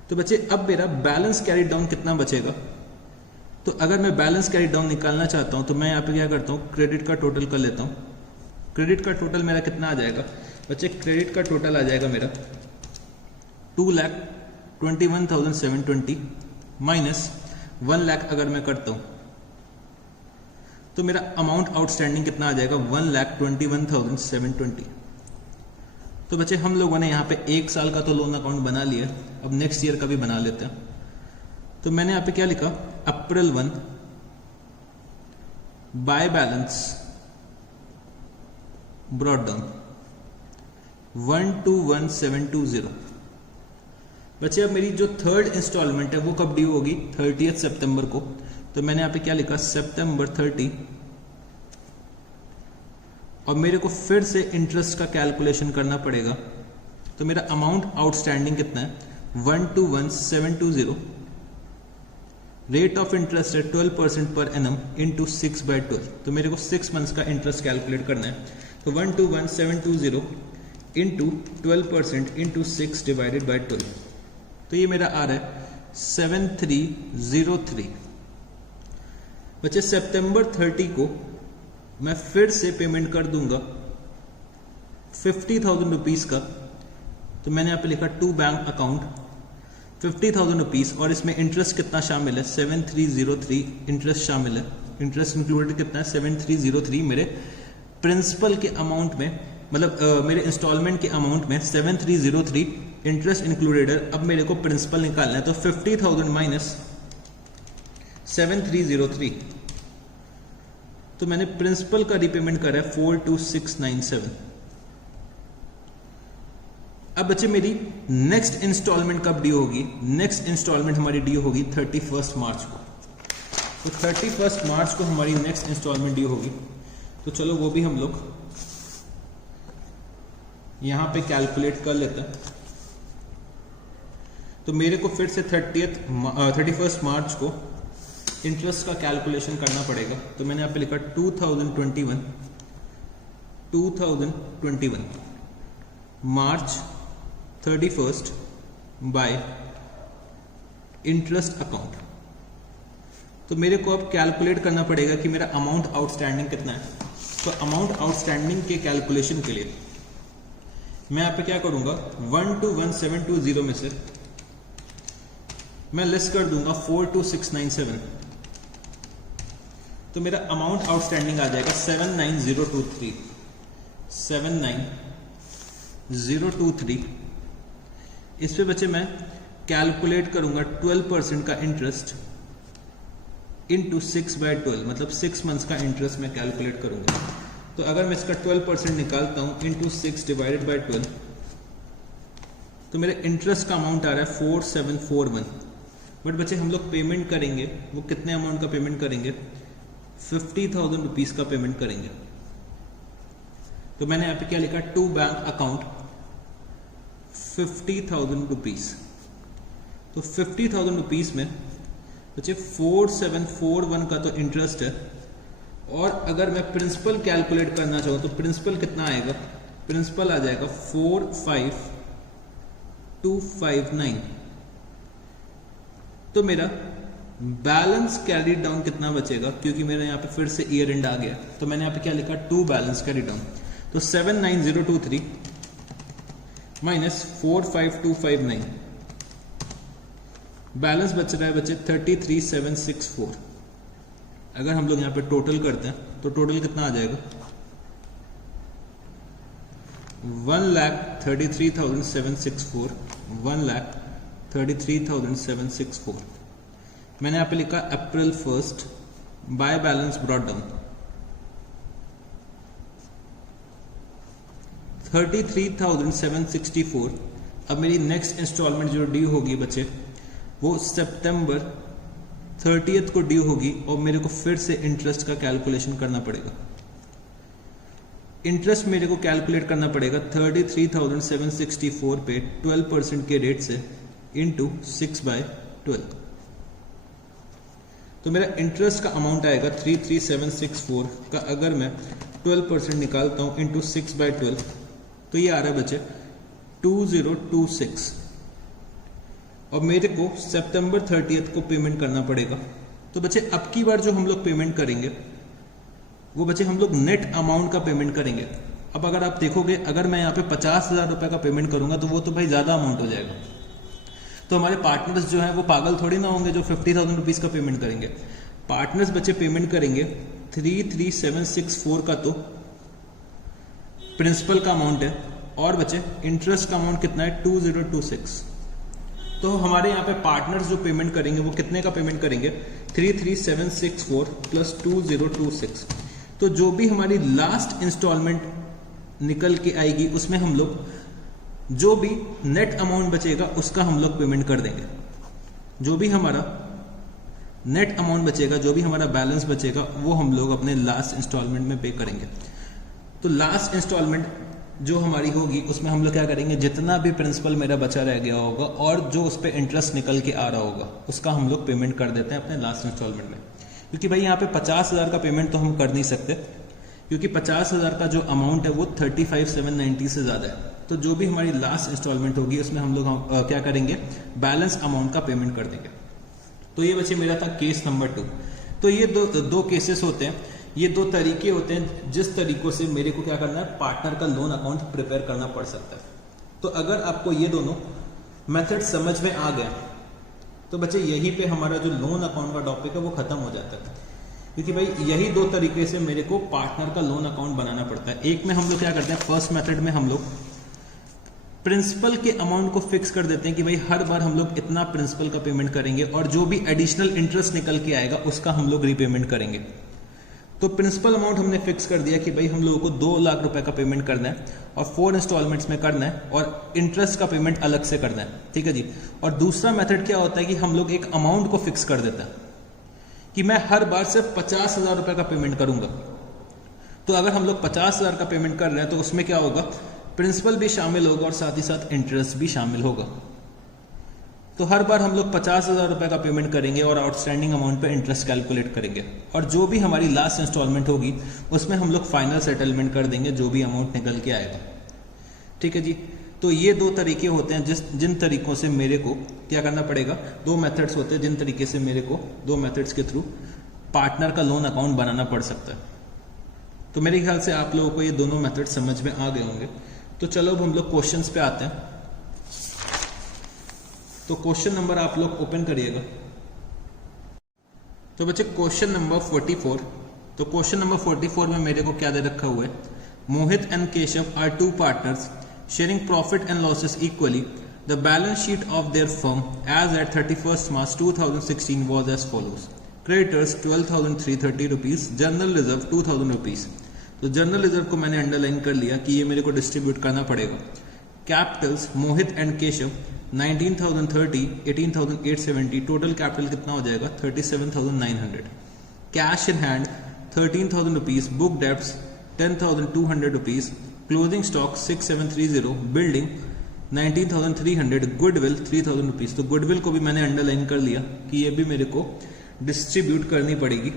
तो बच्चे अब मेरा बैलेंस कैरी डाउन कितना बचेगा? तो अगर मैं बैलेंस कैरी डाउन निकालना चाहता हूं तो मैं यहां पे क्या करता हूं, क्रेडिट का टोटल कर लेता हूं। क्रेडिट का टोटल मेरा कितना आ जाएगा बच्चे? क्रेडिट का टोटल आ जाएगा मेरा 2,21,720 माइनस 1 लाख अगर मैं करता हूं तो मेरा अमाउंट आउटस्टैंडिंग कितना आ जाएगा, 1,21,720। तो बच्चे हम लोगों ने यहाँ पे 1 साल का तो लोन अकाउंट बना लिया, अब नेक्स्ट ईयर का भी बना लेते हैं। तो मैंने यहाँ पे क्या लिखा, अप्रैल 1 बाय बैलेंस ब्रॉट डाउन 121,720। बच्चे अब मेरी जो थर्ड इंस्टॉलमेंट है वो कब ड्यू होगी, 30 सितंबर को। तो मैंने यहाँ पे क्या लिखा, सितंबर 30। और मेरे को फिर से इंटरेस्ट का कैलकुलेशन करना पड़ेगा। तो मेरा अमाउंट आउटस्टैंडिंग कितना है, 121,720। रेट ऑफ इंटरेस्ट है 12% पर एनम इंटू 6/12। तो मेरे को 6 मंथ्स का इंटरेस्ट कैलकुलेट करना है। तो 121,720 इंटू 12% इंटू 6 डिवाइडेड बाई 12, तो ये मेरा आ रहा है 7303। बच्चे सितंबर 30 को मैं फिर से पेमेंट कर दूंगा 50,000 रुपीज का। तो मैंने यहाँ पे लिखा टू बैंक अकाउंट 50,000 रुपीज, और इसमें इंटरेस्ट कितना शामिल है, 7303 इंटरेस्ट शामिल है। इंटरेस्ट इंक्लूडेड कितना है, 7303 मेरे प्रिंसिपल के अमाउंट में, मतलब मेरे इंस्टॉलमेंट के अमाउंट में 7303 इंटरेस्ट इंक्लूडेड है। अब मेरे को प्रिंसिपल निकालना है, तो 50,000 माइनस 7303, तो मैंने प्रिंसिपल का रिपेमेंट करा है 42697। अब बच्चे मेरी नेक्स्ट इंस्टॉलमेंट कब ड्यू होगी, नेक्स्ट इंस्टॉलमेंट हमारी ड्यू होगी 31 मार्च को। तो 31 मार्च को हमारी नेक्स्ट इंस्टॉलमेंट ड्यू होगी। तो चलो वो भी हम लोग यहां पे कैलकुलेट कर लेते हैं। तो मेरे को फिर से 31 मार्च को इंटरेस्ट का कैलकुलेशन करना पड़ेगा। तो मैंने यहाँ पे लिखा 2021 मार्च 31 बाय इंटरेस्ट अकाउंट। तो मेरे को अब कैलकुलेट करना पड़ेगा कि मेरा अमाउंट आउटस्टैंडिंग कितना है। तो अमाउंट आउटस्टैंडिंग के कैलकुलेशन के लिए मैं यहाँ पे क्या करूंगा, 121,720 में से मैं लेस कर दूंगा 42697। तो मेरा अमाउंट आउटस्टैंडिंग आ जाएगा 79023। इस पे बच्चे मैं कैलकुलेट करूंगा 12% का इंटरेस्ट इंटू 6/12, मतलब 6 मंथ्स का इंटरेस्ट मैं कैलकुलेट करूंगा। तो अगर मैं इसका 12% निकालता हूं इंटू 6 डिवाइडेड बाई 12, तो मेरे इंटरेस्ट का अमाउंट आ रहा है 4741। बट बच्चे हम लोग पेमेंट करेंगे, वो कितने अमाउंट का पेमेंट करेंगे, 50,000 रुपीज का पेमेंट करेंगे। तो मैंने यहाँ पे क्या लिखा, टू बैंक अकाउंट 50,000 रुपीज। तो 50,000 रुपीज में बच्चे 4741 का तो इंटरेस्ट है, और अगर मैं प्रिंसिपल कैलकुलेट करना चाहूँ तो प्रिंसिपल कितना आएगा, प्रिंसिपल आ जाएगा 45259। तो मेरा बैलेंस कैरी डाउन कितना बचेगा, क्योंकि मेरे यहाँ पे फिर से ईयर एंड आ गया। तो मैंने यहाँ पे क्या लिखा, टू बैलेंस कैरी डाउन। तो 79023 माइनस 45259, बैलेंस बच रहा है बच्चे 33764। अगर हम लोग यहाँ पे टोटल करते हैं तो टोटल कितना आ जाएगा 1,33,764 1,33,764। मैंने यहाँ पे लिखा अप्रैल 1 बाय बैलेंस ब्रॉट डाउन 33,764। अब मेरी नेक्स्ट इंस्टॉलमेंट जो ड्यू होगी बच्चे वो सितंबर 30th को ड्यू होगी और मेरे को फिर से इंटरेस्ट का कैलकुलेशन करना पड़ेगा। इंटरेस्ट मेरे को कैलकुलेट करना पड़ेगा 33,764 पे 12% के रेट से इंटू 6/12। तो मेरा इंटरेस्ट का अमाउंट आएगा 33,764 का अगर मैं 12% निकालता हूं इंटू 6/12 तो ये आ रहा है बच्चे 2026 और मेरे को सितंबर 30th को पेमेंट करना पड़ेगा। तो बच्चे अब की बार जो हम लोग पेमेंट करेंगे वो बच्चे हम लोग नेट अमाउंट का पेमेंट करेंगे। अब अगर आप देखोगे अगर मैं यहाँ पे 50,000 रुपए का पेमेंट करूंगा तो वो तो भाई ज्यादा अमाउंट हो जाएगा। तो हमारे पार्टनर्स जो है वो पागल थोड़ी ना होंगे जो 50,000 रुपीज का पेमेंट करेंगे। पार्टनर्स बच्चे पेमेंट करेंगे 33,764 का तो प्रिंसिपल का अमाउंट है और बच्चे इंटरेस्ट का अमाउंट कितना है 2026। तो हमारे यहाँ पे पार्टनर्स जो पेमेंट करेंगे वो कितने का पेमेंट करेंगे 33,764 प्लस 2026। तो जो भी हमारी लास्ट इंस्टॉलमेंट निकल के आएगी उसमें हम लोग जो भी नेट अमाउंट बचेगा उसका हम लोग पेमेंट कर देंगे। जो भी हमारा नेट अमाउंट बचेगा जो भी हमारा बैलेंस बचेगा वो हम लोग अपने लास्ट इंस्टॉलमेंट में पे करेंगे। तो लास्ट इंस्टॉलमेंट जो हमारी होगी उसमें हम लोग क्या करेंगे जितना भी प्रिंसिपल मेरा बचा रह गया होगा और जो उस पर इंटरेस्ट निकल के आ रहा होगा उसका हम लोग पेमेंट कर देते हैं अपने लास्ट इंस्टॉलमेंट में। क्योंकि भाई यहाँ पे 50,000 का पेमेंट तो हम कर नहीं सकते क्योंकि 50,000 का जो अमाउंट है वो 35,790 से ज्यादा है। तो जो भी हमारी लास्ट इंस्टॉलमेंट होगी उसमें हम लोग क्या करेंगे बैलेंस अमाउंट का पेमेंट कर देंगे। तो ये बच्चे मेरा था केस नंबर 2। तो ये दो केसेस होते हैं, ये दो तरीके होते हैं जिस तरीकों से मेरे को क्या करना है पार्टनर का लोन अकाउंट प्रिपेयर करना पड़ सकता है। तो अगर आपको ये दोनों मेथड समझ में आ गए तो बच्चे यहीं पे हमारा जो लोन अकाउंट का टॉपिक है वो खत्म हो जाता है। क्योंकि भाई यही दो तरीके से मेरे को पार्टनर का लोन अकाउंट बनाना पड़ता है। एक में हम लोग क्या करते हैं फर्स्ट मेथड में हम लोग प्रिंसिपल के अमाउंट को फिक्स कर देते हैं कि भाई हर बार हम लोग इतना प्रिंसिपल का पेमेंट करेंगे और जो भी एडिशनल इंटरेस्ट निकल के आएगा उसका हम लोग रीपेमेंट करेंगे। तो प्रिंसिपल अमाउंट हमने फिक्स कर दिया कि भाई हम लोगों को 2 लाख रुपए का पेमेंट करना है और 4 इंस्टॉलमेंट्स में करना है और इंटरेस्ट का पेमेंट अलग से करना है। ठीक है जी। और दूसरा मेथड क्या होता है कि हम लोग एक अमाउंट को फिक्स कर देते हैं कि मैं हर बार सिर्फ 50,000 रुपए का पेमेंट करूंगा। तो अगर हम लोग 50,000 का पेमेंट कर रहे हैं तो उसमें क्या होगा प्रिंसिपल भी शामिल होगा और साथ ही साथ इंटरेस्ट भी शामिल होगा। तो हर बार हम लोग 50,000 रुपए का पेमेंट करेंगे और आउटस्टैंडिंग अमाउंट पे इंटरेस्ट कैलकुलेट करेंगे और जो भी हमारी लास्ट इंस्टॉलमेंट होगी उसमें हम लोग फाइनल सेटलमेंट कर देंगे जो भी अमाउंट निकल के आएगा। ठीक है जी। तो ये दो तरीके होते हैं जिन तरीकों से मेरे को क्या करना पड़ेगा, दो मेथड्स होते हैं जिन तरीके से मेरे को दो मेथड्स के थ्रू पार्टनर का लोन अकाउंट बनाना पड़ सकता है। तो मेरे ख्याल से आप लोगों को ये दोनों मेथड समझ में आ गए होंगे। तो चलो अब हम लोग क्वेश्चंस पे आते हैं। तो क्वेश्चन नंबर आप लोग ओपन करिएगा। तो बच्चे क्वेश्चन नंबर 44। तो क्वेश्चन नंबर 44 में मेरे को क्या दे रखा हुआ है, Mohit and Keshav are 2 partners sharing profit and losses equally. The balance sheet of their firm as at 31st March 2016 was as follows. Creditors 12,330 rupees, general reserve 2,000 rupees. तो जनरल रिजर्व को मैंने अंडरलाइन कर लिया कि ये मेरे को डिस्ट्रीब्यूट करना पड़ेगा। Capitals Mohit and Keshav 19,030, 18,870, total capital कितना हो जाएगा 37,900। Cash in hand 13,000 rupees, book debts 10,200 rupees, closing stock 6,730, building 19,300, goodwill 3,000 rupees. तो गुडविल को भी मैंने अंडरलाइन कर लिया कि ये भी मेरे को डिस्ट्रीब्यूट करनी पड़ेगी।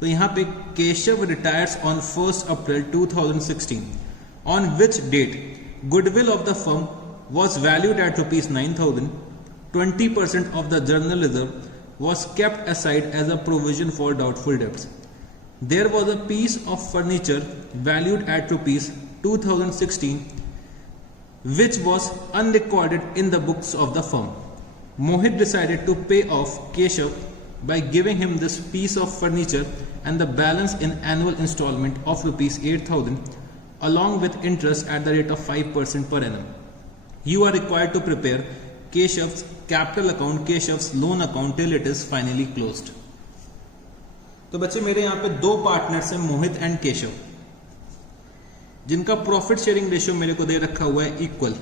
तो यहाँ पे Keshav retires on 1st April 2016, on which date goodwill of the firm was valued at rupees 9,000. 20% of the general reserve was kept aside as a provision for doubtful debts. There was a piece of furniture valued at rupees 2016 which was unrecorded in the books of the firm. Mohit decided to pay off Keshav by giving him this piece of furniture and the balance in annual installment of rupees 8,000 along with interest at the rate of 5% per annum. You are required to prepare Keshav's capital account, Keshav's loan account till it is finally closed. तो बच्चे मेरे यहाँ पे दो partners हैं, मोहित and Keshav, जिनका profit sharing ratio मेरे को दे रखा हुआ है इक्वल,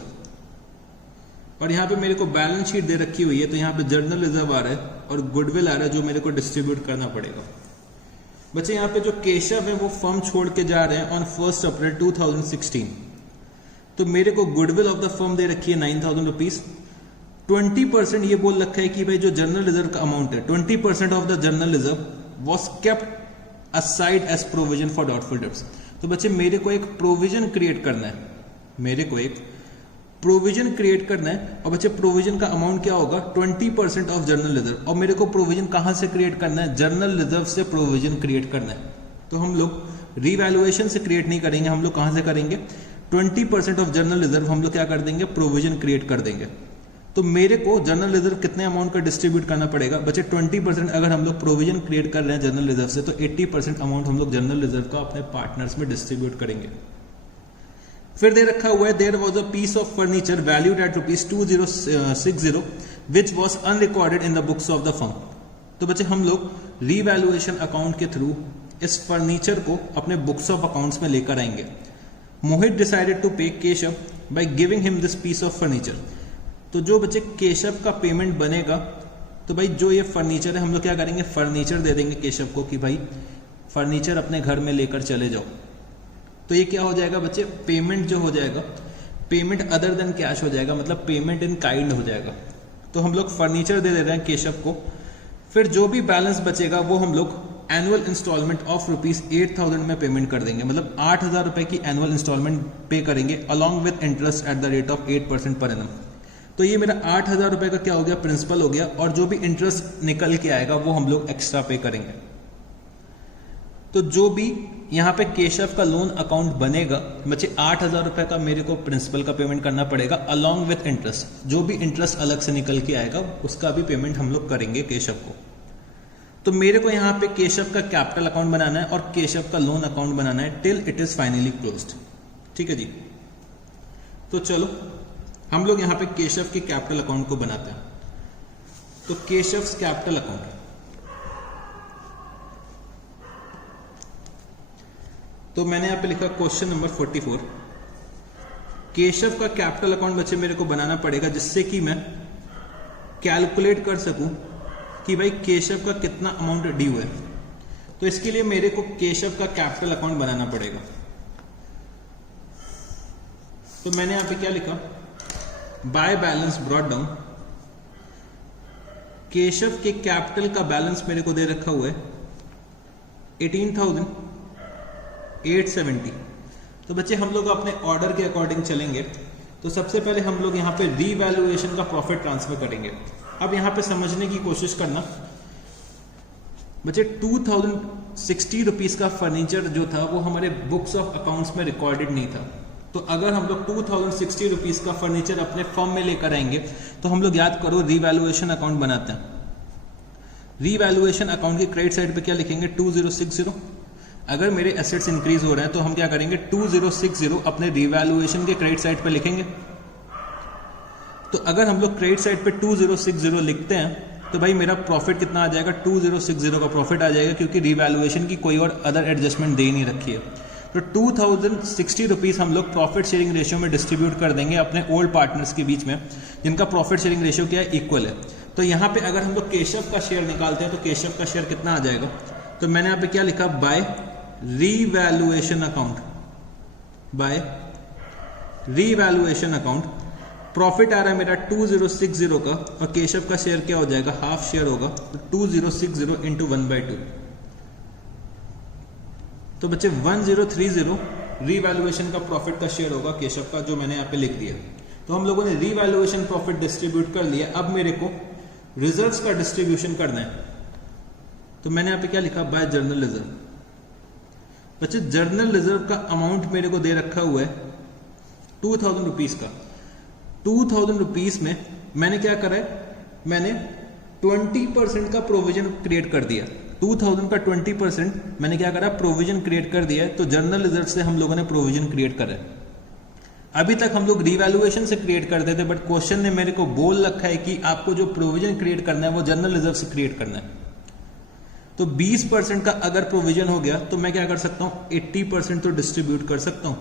और यहाँ पे मेरे को बैलेंस शीट दे रखी हुई है। तो यहाँ पे जर्नल रिजर्व आ रहा है और गुडविल आ रहा है जो मेरे को डिस्ट्रीब्यूट करना पड़ेगा। बच्चे यहाँ पे जो केशव है वो फर्म छोड़ के जा रहे हैं ऑन 1 अप्रैल 2016। तो मेरे को गुडविल ऑफ द फर्म दे रखी है 9,000 रुपीज। 20% ये बोल रखा है कि भाई जो जर्नल रिजर्व का अमाउंट है 20% of the general reserve was kept aside as provision for doubtful debts. तो बच्चे मेरे को एक प्रोविजन क्रिएट करना है, मेरे को एक प्रोविजन क्रिएट करना है। और बच्चे प्रोविजन का अमाउंट क्या होगा? 20% ऑफ जर्नल रिजर्व। और मेरे को प्रोविजन कहां से क्रिएट करना है? जर्नल रिजर्व से प्रोविजन क्रिएट करना है। तो हम लोग रीवैल्यूएशन से क्रिएट नहीं करेंगे, हम लोग कहां से करेंगे? 20% ऑफ जर्नल रिजर्व हम लोग क्या कर देंगे? प्रोविजन क्रिएट कर देंगे। तो मेरे को जर्नल रिजर्व कितने अमाउंट का डिस्ट्रीब्यूट करना पड़ेगा? बच्चे 20% अगर हम लोग प्रोविजन क्रिएट कर रहे हैं जर्नल रिजर्व से, तो 80% अमाउंट हम लोग जर्नल रिजर्व का अपने पार्टनर्स में डिस्ट्रीब्यूट करेंगे। फिर दे रखा हुआ है there was a piece of furniture valued at ₹2060 which was unrecorded in the books of the firm. तो बच्चे हम लोग रीवैल्यूएशन अकाउंट के थ्रू इस फर्नीचर को अपने बुक्स ऑफ अकाउंट्स में लेकर आएंगे। मोहित decided to pay Keshav by giving him this piece of furniture. तो जो बच्चे केशव का पेमेंट बनेगा, तो भाई जो ये फर्नीचर है हम लोग क्या करेंगे? फर्नीचर दे देंगे केशव को कि भाई फर्नीचर अपने घर में लेकर चले जाओ। तो ये क्या हो जाएगा बच्चे? पेमेंट जो हो जाएगा, पेमेंट अदर देन कैश हो जाएगा, मतलब पेमेंट इन काइंड हो जाएगा। तो हम लोग फर्नीचर दे रहे हैं केशव को। फिर जो भी बैलेंस बचेगा वो हम लोग एनुअल इंस्टॉलमेंट ऑफ ₹8,000 में पेमेंट कर देंगे, मतलब 8,000 रुपए की एनुअल इंस्टॉलमेंट पे करेंगे along with interest at the rate of 8% per annum. तो ये मेरा 8,000 रुपए का क्या हो गया? प्रिंसिपल हो गया, और जो भी इंटरेस्ट निकल के आएगा वो हम लोग एक्स्ट्रा पे करेंगे। तो जो भी यहाँ पे केशव का लोन अकाउंट बनेगा बच्चे 8,000 रुपए का मेरे को प्रिंसिपल का पेमेंट करना पड़ेगा अलॉन्ग विथ इंटरेस्ट। जो भी इंटरेस्ट अलग से निकल के आएगा उसका भी पेमेंट हम लोग करेंगे केशव को। तो मेरे को यहाँ पे केशव का कैपिटल अकाउंट बनाना है और केशव का लोन अकाउंट बनाना है till it is finally closed. ठीक है जी। तो चलो हम लोग यहाँ पे केशव के कैपिटल अकाउंट को बनाते हैं। तो केशव कैपिटल अकाउंट, तो मैंने यहाँ पे लिखा क्वेश्चन नंबर 44। केशव का कैपिटल अकाउंट बच्चे मेरे को बनाना पड़ेगा जिससे कि मैं कैलकुलेट कर सकूं कि भाई केशव का कितना अमाउंट ड्यू है। तो इसके लिए मेरे को केशव का कैपिटल अकाउंट बनाना पड़ेगा। तो मैंने यहाँ पे क्या लिखा? Bye balance brought down. Keshav के कैपिटल का बैलेंस मेरे को दे रखा हुआ है 18,870। तो बच्चे हम लोग अपने ऑर्डर के अकॉर्डिंग चलेंगे। तो सबसे पहले हम लोग यहाँ पे रीवैल्यूएशन का प्रॉफिट ट्रांसफर करेंगे। अब यहाँ पे समझने की कोशिश करना बच्चे, 2,060 रुपीज का फर्नीचर जो था वो हमारे बुक्स ऑफ अकाउंट्स में रिकॉर्डेड नहीं था। तो अगर हम लोग 2,060 रुपीज का फर्नीचर अपने फर्म में लेकर आएंगे तो हम लोग याद करो रीवैल्यूएशन अकाउंट बनाते हैं। रीवैल्यूएशन अकाउंट की क्रेडिट साइड पे क्या लिखेंगे? 2060। अगर मेरे एसेट्स इंक्रीज हो रहे हैं तो हम क्या करेंगे? 2060 अपने रीवैल्यूएशन के क्रेडिट साइड पे लिखेंगे। तो अगर हम लोग क्रेडिट साइड पे 2060 लिखते हैं तो भाई मेरा प्रॉफिट कितना आ जाएगा? 2060 का प्रॉफिट आ जाएगा, क्योंकि रीवैल्यूएशन की कोई और अदर एडजस्टमेंट दे ही नहीं रखी है। तो 2,060 रुपीज हम लोग प्रॉफिट शेयरिंग रेशियो में डिस्ट्रीब्यूट कर देंगे अपने ओल्ड पार्टनर्स के बीच में, जिनका प्रॉफिट शेयरिंग रेशियो क्या है? इक्वल है। तो यहाँ पे अगर हम लोग केशव का शेयर निकालते हैं तो केशव का शेयर कितना आ जाएगा? तो मैंने यहाँ पे क्या लिखा? By revaluation account, by revaluation account profit आ रहा है मेरा 2060 का, और केशव का शेयर क्या हो जाएगा? हाफ शेयर होगा। तो 2060 इंटू 1/2। तो बच्चे 1030 रीवैल्यूएशन का प्रॉफिट का शेयर होगा केशव का, जो मैंने यहाँ पे लिख दिया। तो हम लोगों ने रीवैल्यूएशन प्रॉफिट डिस्ट्रीब्यूट कर लिया। अब मेरे को रिजर्व्स का डिस्ट्रीब्यूशन करना है। तो मैंने यहाँ पे क्या लिखा? By general reserve. बच्चे जर्नल रिजर्व का अमाउंट मेरे को दे रखा हुआ है 2,000 रुपीज का। 2,000 रुपीज में मैंने क्या करा है? मैंने 20% का प्रोविजन क्रिएट कर दिया। 2000 का 20% मैंने क्या करा, प्रोविजन क्रिएट कर दिया है। तो जर्नल रिजर्व से हम लोगों ने प्रोविजन क्रिएट करा है। अभी तक हम लोग रिवैल्यूएशन से क्रिएट करते थे, बट क्वेश्चन ने मेरे को बोल रखा है कि आपको जो प्रोविजन क्रिएट करना है वो जर्नल रिजर्व से क्रिएट करना है। तो 20% का अगर प्रोविजन हो गया तो मैं क्या कर सकता हूं, 80% तो डिस्ट्रीब्यूट कर सकता हूं।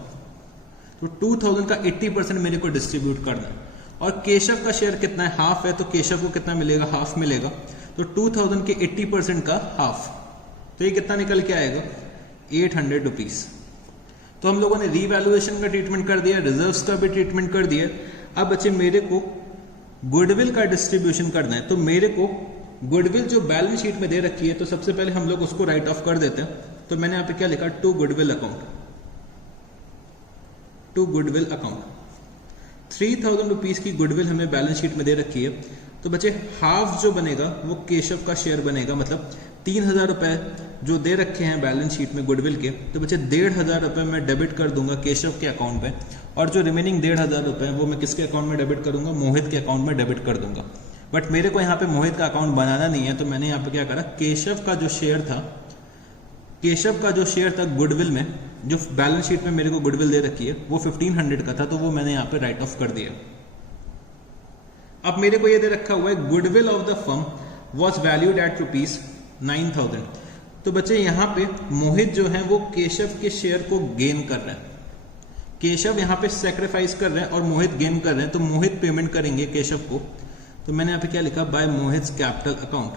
तो 2000 का 80% मेरे को डिस्ट्रीब्यूट करना है। और केशव का शेयर कितना है, हाफ है, तो केशव को कितना मिलेगा, हाफ मिलेगा। तो 2000 के 80% का हाफ, तो ये कितना निकल के आएगा, 800 रुपीज। तो हम लोगों ने रीवैल्यूएशन का ट्रीटमेंट कर दिया, रिजर्व्स का भी ट्रीटमेंट कर दिया। अब बच्चे मेरे को गुडविल का डिस्ट्रीब्यूशन करना है। तो मेरे को गुडविल जो बैलेंस शीट में दे रखी है, तो सबसे पहले हम लोग उसको राइट ऑफ कर देते हैं। तो मैंने यहाँ पे क्या लिखा, to goodwill account, to goodwill account. 3000 rupees की गुडविल हमें बैलेंस शीट में दे रखी है। तो बच्चे हाफ जो बनेगा वो केशव का शेयर बनेगा, मतलब 3000 रुपए जो दे रखे हैं बैलेंस शीट में गुडविल के, तो बच्चे 1500 रुपए मैं डेबिट कर दूंगा केशव के अकाउंट में। और जो रिमेनिंग 1500 रुपए वो मैं किसके अकाउंट में डेबिट करूंगा, मोहित के अकाउंट में डेबिट कर दूंगा। बट मेरे को यहाँ पे मोहित का अकाउंट बनाना नहीं है, तो मैंने यहाँ पे क्या करा, केशव का जो शेयर था, केशव का जो शेयर था गुडविल में, जो बैलेंस शीट में मेरे को गुडविल दे रखी है वो 1500 का था, तो वो मैंने यहाँ पे राइट ऑफ कर दिया। अब मेरे को ये दे रखा हुआ है goodwill of the firm was valued at ₹9000। तो बच्चे यहाँ पे मोहित जो है वो केशव के शेयर को गेन कर रहा है। केशव यहाँ पे सेक्रीफाइस कर रहे हैं और मोहित गेन कर रहे हैं, तो मोहित पेमेंट करेंगे केशव को। तो मैंने यहाँ पे क्या लिखा, बाय मोहित कैपिटल अकाउंट।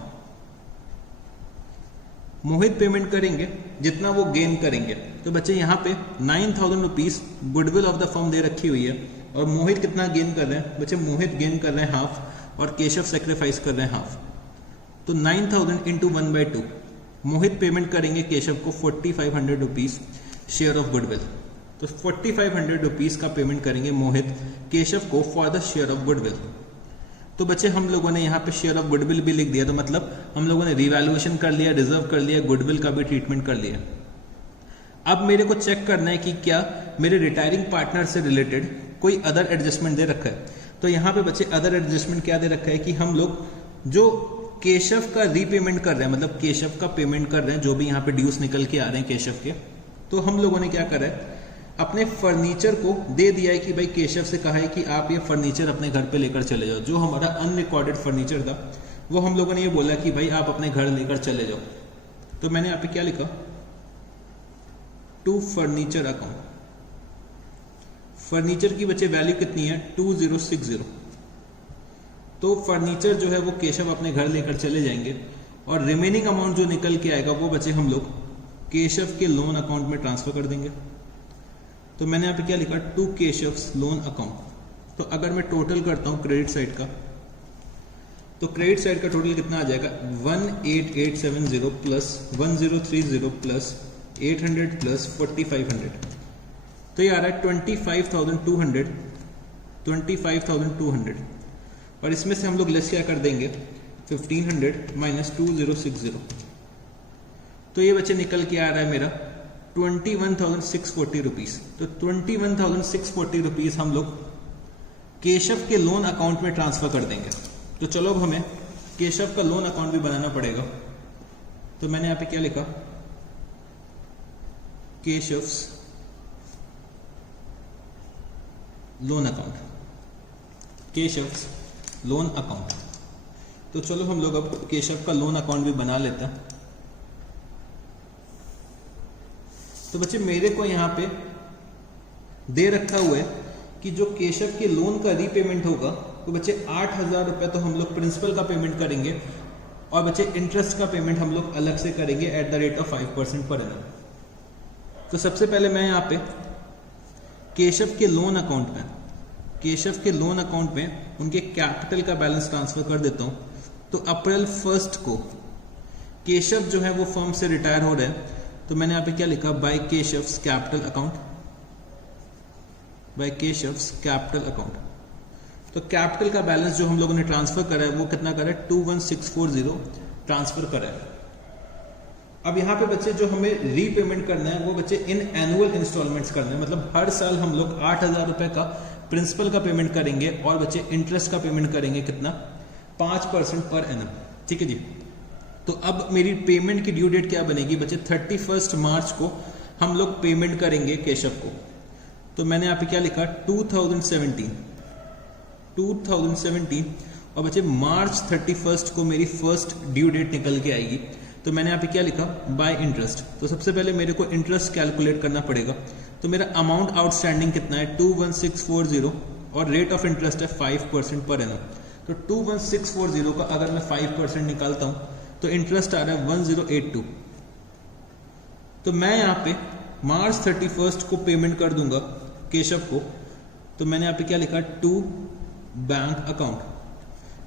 मोहित पेमेंट करेंगे जितना वो गेन करेंगे। तो बच्चे यहाँ पे 9000 rupees goodwill of the firm दे रखी हुई है, और मोहित कितना गेन कर रहे हैं, बच्चे मोहित गेन कर रहे हैं हाफ और केशव सेक्रीफाइस कर रहे हैं हाफ। तो 9000 इंटू 1/2, मोहित पेमेंट करेंगे केशव को 4500 रुपीज शेयर ऑफ गुडविल। तो 4500 रुपीज का पेमेंट करेंगे मोहित केशव को for the share of goodwill. तो बच्चे हम लोगों ने यहाँ पे शेयर ऑफ गुडविल भी लिख दिया, तो मतलब हम लोगों ने रिवैल्यूएशन कर लिया, रिजर्व कर लिया, गुडविल का भी ट्रीटमेंट कर लिया। अब मेरे को चेक करना है कि क्या मेरे रिटायरिंग पार्टनर से रिलेटेड कोई अदर एडजस्टमेंट दे रखा है। तो यहाँ पे बच्चे अदर एडजस्टमेंट क्या दे रखा है कि हम लोग जो केशव का रीपेमेंट कर रहे हैं, मतलब केशव का पेमेंट कर रहे हैं, जो भी यहाँ पे ड्यूज निकल के आ रहे हैं केशव के, तो हम लोगों ने क्या करा है, अपने फर्नीचर को दे दिया है कि भाई केशव से कहा है कि आप ये फर्नीचर अपने घर पे लेकर चले जाओ। जो हमारा अनरिकॉर्डेड फर्नीचर था वो हम लोगों ने ये बोला कि भाई आप अपने घर लेकर चले जाओ। तो मैंने यहाँ पे क्या लिखा, टू फर्नीचर अकाउंट। फर्नीचर की बच्चे वैल्यू कितनी है, 2060। तो फर्नीचर जो है वो केशव अपने घर लेकर चले जाएंगे, और रिमेनिंग अमाउंट जो निकल के आएगा वो बच्चे हम लोग केशव के लोन अकाउंट में ट्रांसफर कर देंगे। तो मैंने यहाँ पे क्या लिखा, टू केशव्स लोन अकाउंट। तो अगर मैं टोटल करता हूँ क्रेडिट साइड का, तो क्रेडिट साइड का टोटल कितना आ जाएगा, 18870 प्लस 1030 प्लस 800 प्लस 4500। तो ये आ रहा है 25,200। और इसमें से हम लोग लेस क्या कर देंगे, 1500 माइनस 2060। तो ये बच्चे निकल के आ रहा है मेरा 21,640 रुपीज। तो 21,640 रुपीज हम लोग केशव के लोन अकाउंट में ट्रांसफर कर देंगे। तो चलो अब हमें केशव का लोन अकाउंट भी बनाना पड़ेगा। तो मैंने यहां पे क्या लिखा, केशव्स लोन अकाउंट, केशव्स लोन अकाउंट। तो चलो हम लोग अब केशव का लोन अकाउंट भी बना लेते हैं। तो बच्चे मेरे को यहाँ पे दे रखा हुआ है कि जो केशव के लोन का रीपेमेंट होगा, तो बच्चे 8000 रुपए तो हम लोग प्रिंसिपल का पेमेंट करेंगे, और बच्चे इंटरेस्ट का पेमेंट हम लोग अलग से करेंगे eight the rate of 5% per annum. तो सबसे पहले मैं यहाँ पे केशव के लोन अकाउंट में, केशव के लोन अकाउंट में उनके कैपिटल का बैलेंस ट्रांसफर कर देता हूँ। तो अप्रैल 1 को केशव जो है वो फर्म से रिटायर हो रहे हैं। तो मैंने यहाँ पे क्या लिखा, by Keshav's capital account, by Keshav's capital account. तो कैपिटल का बैलेंस जो हम लोगों ने ट्रांसफर करा है वो कितना करा है, 21640 ट्रांसफर करा है। अब यहाँ पे बच्चे जो हमें रीपेमेंट करना है वो बच्चे इन एनुअल इंस्टॉलमेंट्स करना है, मतलब हर साल हम लोग 8000 रुपए का प्रिंसिपल का पेमेंट करेंगे, और बच्चे इंटरेस्ट का पेमेंट करेंगे कितना, 5% पर एनम। ठीक है जी। तो अब मेरी पेमेंट की ड्यू डेट क्या बनेगी बच्चे, 31 मार्च को हम लोग पेमेंट करेंगे केशव को। तो मैंने यहाँ पे क्या लिखा, 2017 और बच्चे मार्च 31 को मेरी फर्स्ट ड्यू डेट निकल के आएगी। तो मैंने यहाँ पे क्या लिखा, बाय इंटरेस्ट। तो सबसे पहले मेरे को इंटरेस्ट कैलकुलेट करना पड़ेगा। तो मेरा अमाउंट आउटस्टैंडिंग कितना है, 21640 और रेट ऑफ इंटरेस्ट है 5% पर एनम। तो 21640 का अगर मैं 5% निकालता हूं तो इंटरेस्ट आ रहा है 1082। तो मैं यहाँ पे मार्च 31 को पेमेंट कर दूंगा केशव को। तो मैंने यहाँ पे क्या लिखा, टू बैंक अकाउंट।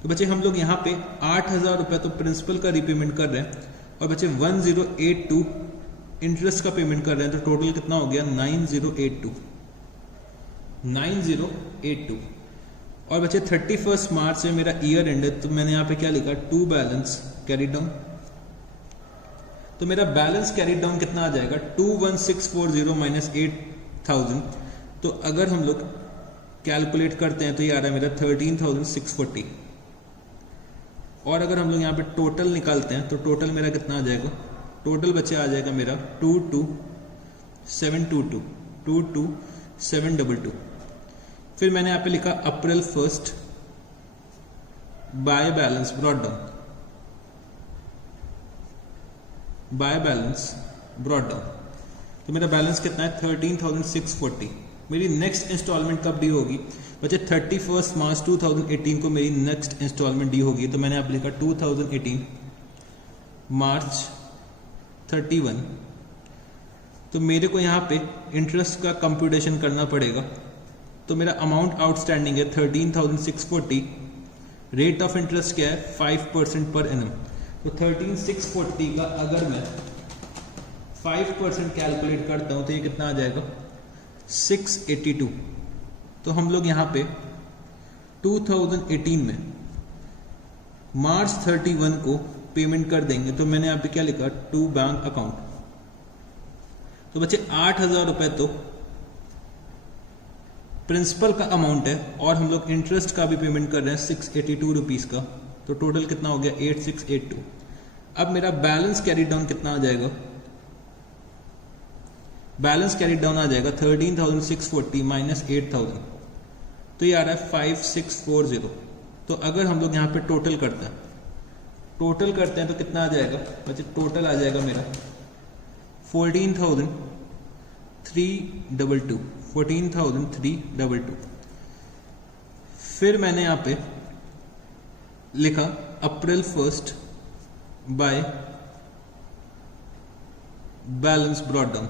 तो बच्चे हम लोग यहाँ पे 8000 रुपए तो प्रिंसिपल का रीपेमेंट कर रहे हैं और बच्चे 1082 इंटरेस्ट का पेमेंट कर रहे हैं। तो टोटल कितना हो गया, 9082। और बच्चे 31 मार्च से मेरा ईयर एंड है। तो मैंने यहाँ पे क्या लिखा, टू बैलेंस कैरी डाउन। तो मेरा बैलेंस कैरी डाउन कितना आ जाएगा, 21640 माइनस 8000। तो अगर हम लोग कैलकुलेट करते हैं तो ये आ रहा है मेरा 13640। और अगर हम लोग यहाँ पे टोटल निकालते हैं तो टोटल मेरा कितना आ जाएगा, टोटल बच्चे आ जाएगा मेरा 22722। फिर मैंने यहाँ पे लिखा अप्रैल 1 बाय बैलेंस ब्रॉट डाउन, तो मेरा बैलेंस कितना है, 13640। मेरी नेक्स्ट इंस्टॉलमेंट कब ड्यू होगी बच्चे, 31 मार्च 2018 को मेरी नेक्स्ट इंस्टॉलमेंट ड्यू होगी। तो मैंने यहाँ पे लिखा 2018 मार्च 31। तो मेरे को यहाँ पे इंटरेस्ट का कंप्यूटेशन करना पड़ेगा। तो मेरा अमाउंट आउटस्टैंडिंग है 13640, रेट ऑफ इंटरेस्ट क्या है 5% पर एनम। तो 13640 का अगर मैं 5% कैलकुलेट करता हूं तो ये कितना आ जाएगा, 682। तो हम लोग यहाँ पे 2018 में मार्च 31 को पेमेंट कर देंगे। तो मैंने यहाँ पे क्या लिखा, टू बैंक अकाउंट। तो बच्चे 8000 रुपए तो प्रिंसिपल का अमाउंट है और हम लोग इंटरेस्ट का भी पेमेंट कर रहे हैं 682 रुपीज का। तो टोटल कितना हो गया, 8682। अब मेरा बैलेंस कैरी डाउन कितना आ जाएगा, बैलेंस कैरी डाउन आ जाएगा 13640 माइनस 8000। तो ये आ रहा है 5640। तो अगर हम लोग यहाँ पे टोटल करते हैं तो कितना आ जाएगा बच्चे, टोटल आ जाएगा मेरा 14,322। फिर मैंने यहाँ पे लिखा अप्रैल 1 बाय बैलेंस ब्रॉट डाउन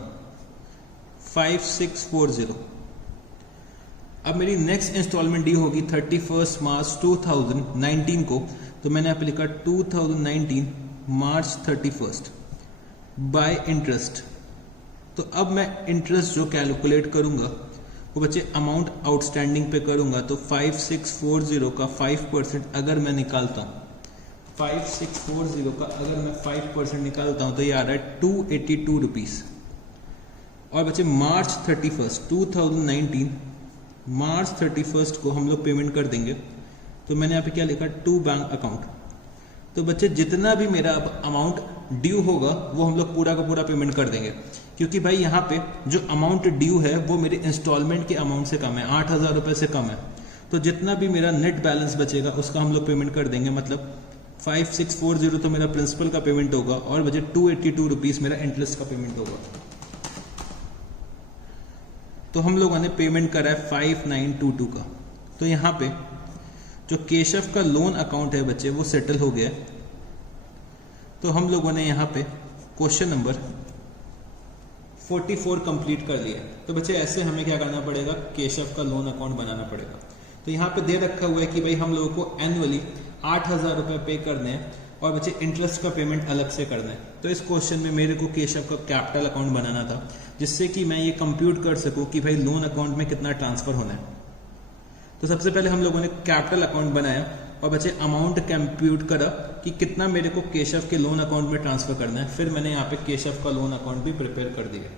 5640। अब मेरी नेक्स्ट इंस्टॉलमेंट ड्यू होगी 31 मार्च 2019 को। तो मैंने यहाँ पे लिखा 2019 मार्च 31 बाय इंटरेस्ट। तो अब मैं इंटरेस्ट जो कैलकुलेट करूंगा वो बच्चे अमाउंट आउटस्टैंडिंग पे करूंगा। तो 5640 का 5% अगर मैं निकालता हूं, 5640 का अगर मैं 5% निकालता हूं तो ये आ रहा है 282 रुपीज। और बच्चे मार्च 31 2019 मार्च 31 को हम लोग पेमेंट कर देंगे। तो मैंने यहाँ पे क्या लिखा, टू बैंक अकाउंट। तो बच्चे जितना भी मेरा अब अमाउंट ड्यू होगा वो हम लोग पूरा का पूरा पेमेंट कर देंगे, क्योंकि भाई यहाँ पे जो अमाउंट ड्यू है वो मेरे इंस्टॉलमेंट के अमाउंट से कम है, 8000 रुपए से कम है। तो जितना भी मेरा नेट बैलेंस बचेगा उसका हम लोग पेमेंट कर देंगे। मतलब 5640 तो मेरा प्रिंसिपल का पेमेंट होगा और बचे 282 रुपीज मेरा इंटरेस्ट का पेमेंट होगा। तो हम लोगों ने पेमेंट करा है 5922 का। तो यहाँ पे जो केशव का लोन अकाउंट है बच्चे वो सेटल हो गया। तो हम लोगों ने यहाँ पे क्वेश्चन नंबर 44 कंप्लीट कर लिया। तो बच्चे ऐसे हमें क्या करना पड़ेगा, केशव का लोन अकाउंट बनाना पड़ेगा। तो यहाँ पे दे रखा हुआ है कि भाई हम लोगों को एनुअली 8000 रुपए पे करने हैं और बच्चे इंटरेस्ट का पेमेंट अलग से करना है। तो इस क्वेश्चन में मेरे को केशव का कैपिटल अकाउंट बनाना था, जिससे कि मैं ये कंप्यूट कर सकूं कि भाई लोन अकाउंट में कितना ट्रांसफर होना है। तो सबसे पहले हम लोगों ने कैपिटल अकाउंट बनाया और बच्चे अमाउंट कंप्यूट करा कि कितना मेरे को केशव के लोन अकाउंट में ट्रांसफर करना है। फिर मैंने यहाँ पे केशव का लोन अकाउंट भी प्रिपेयर कर दिया।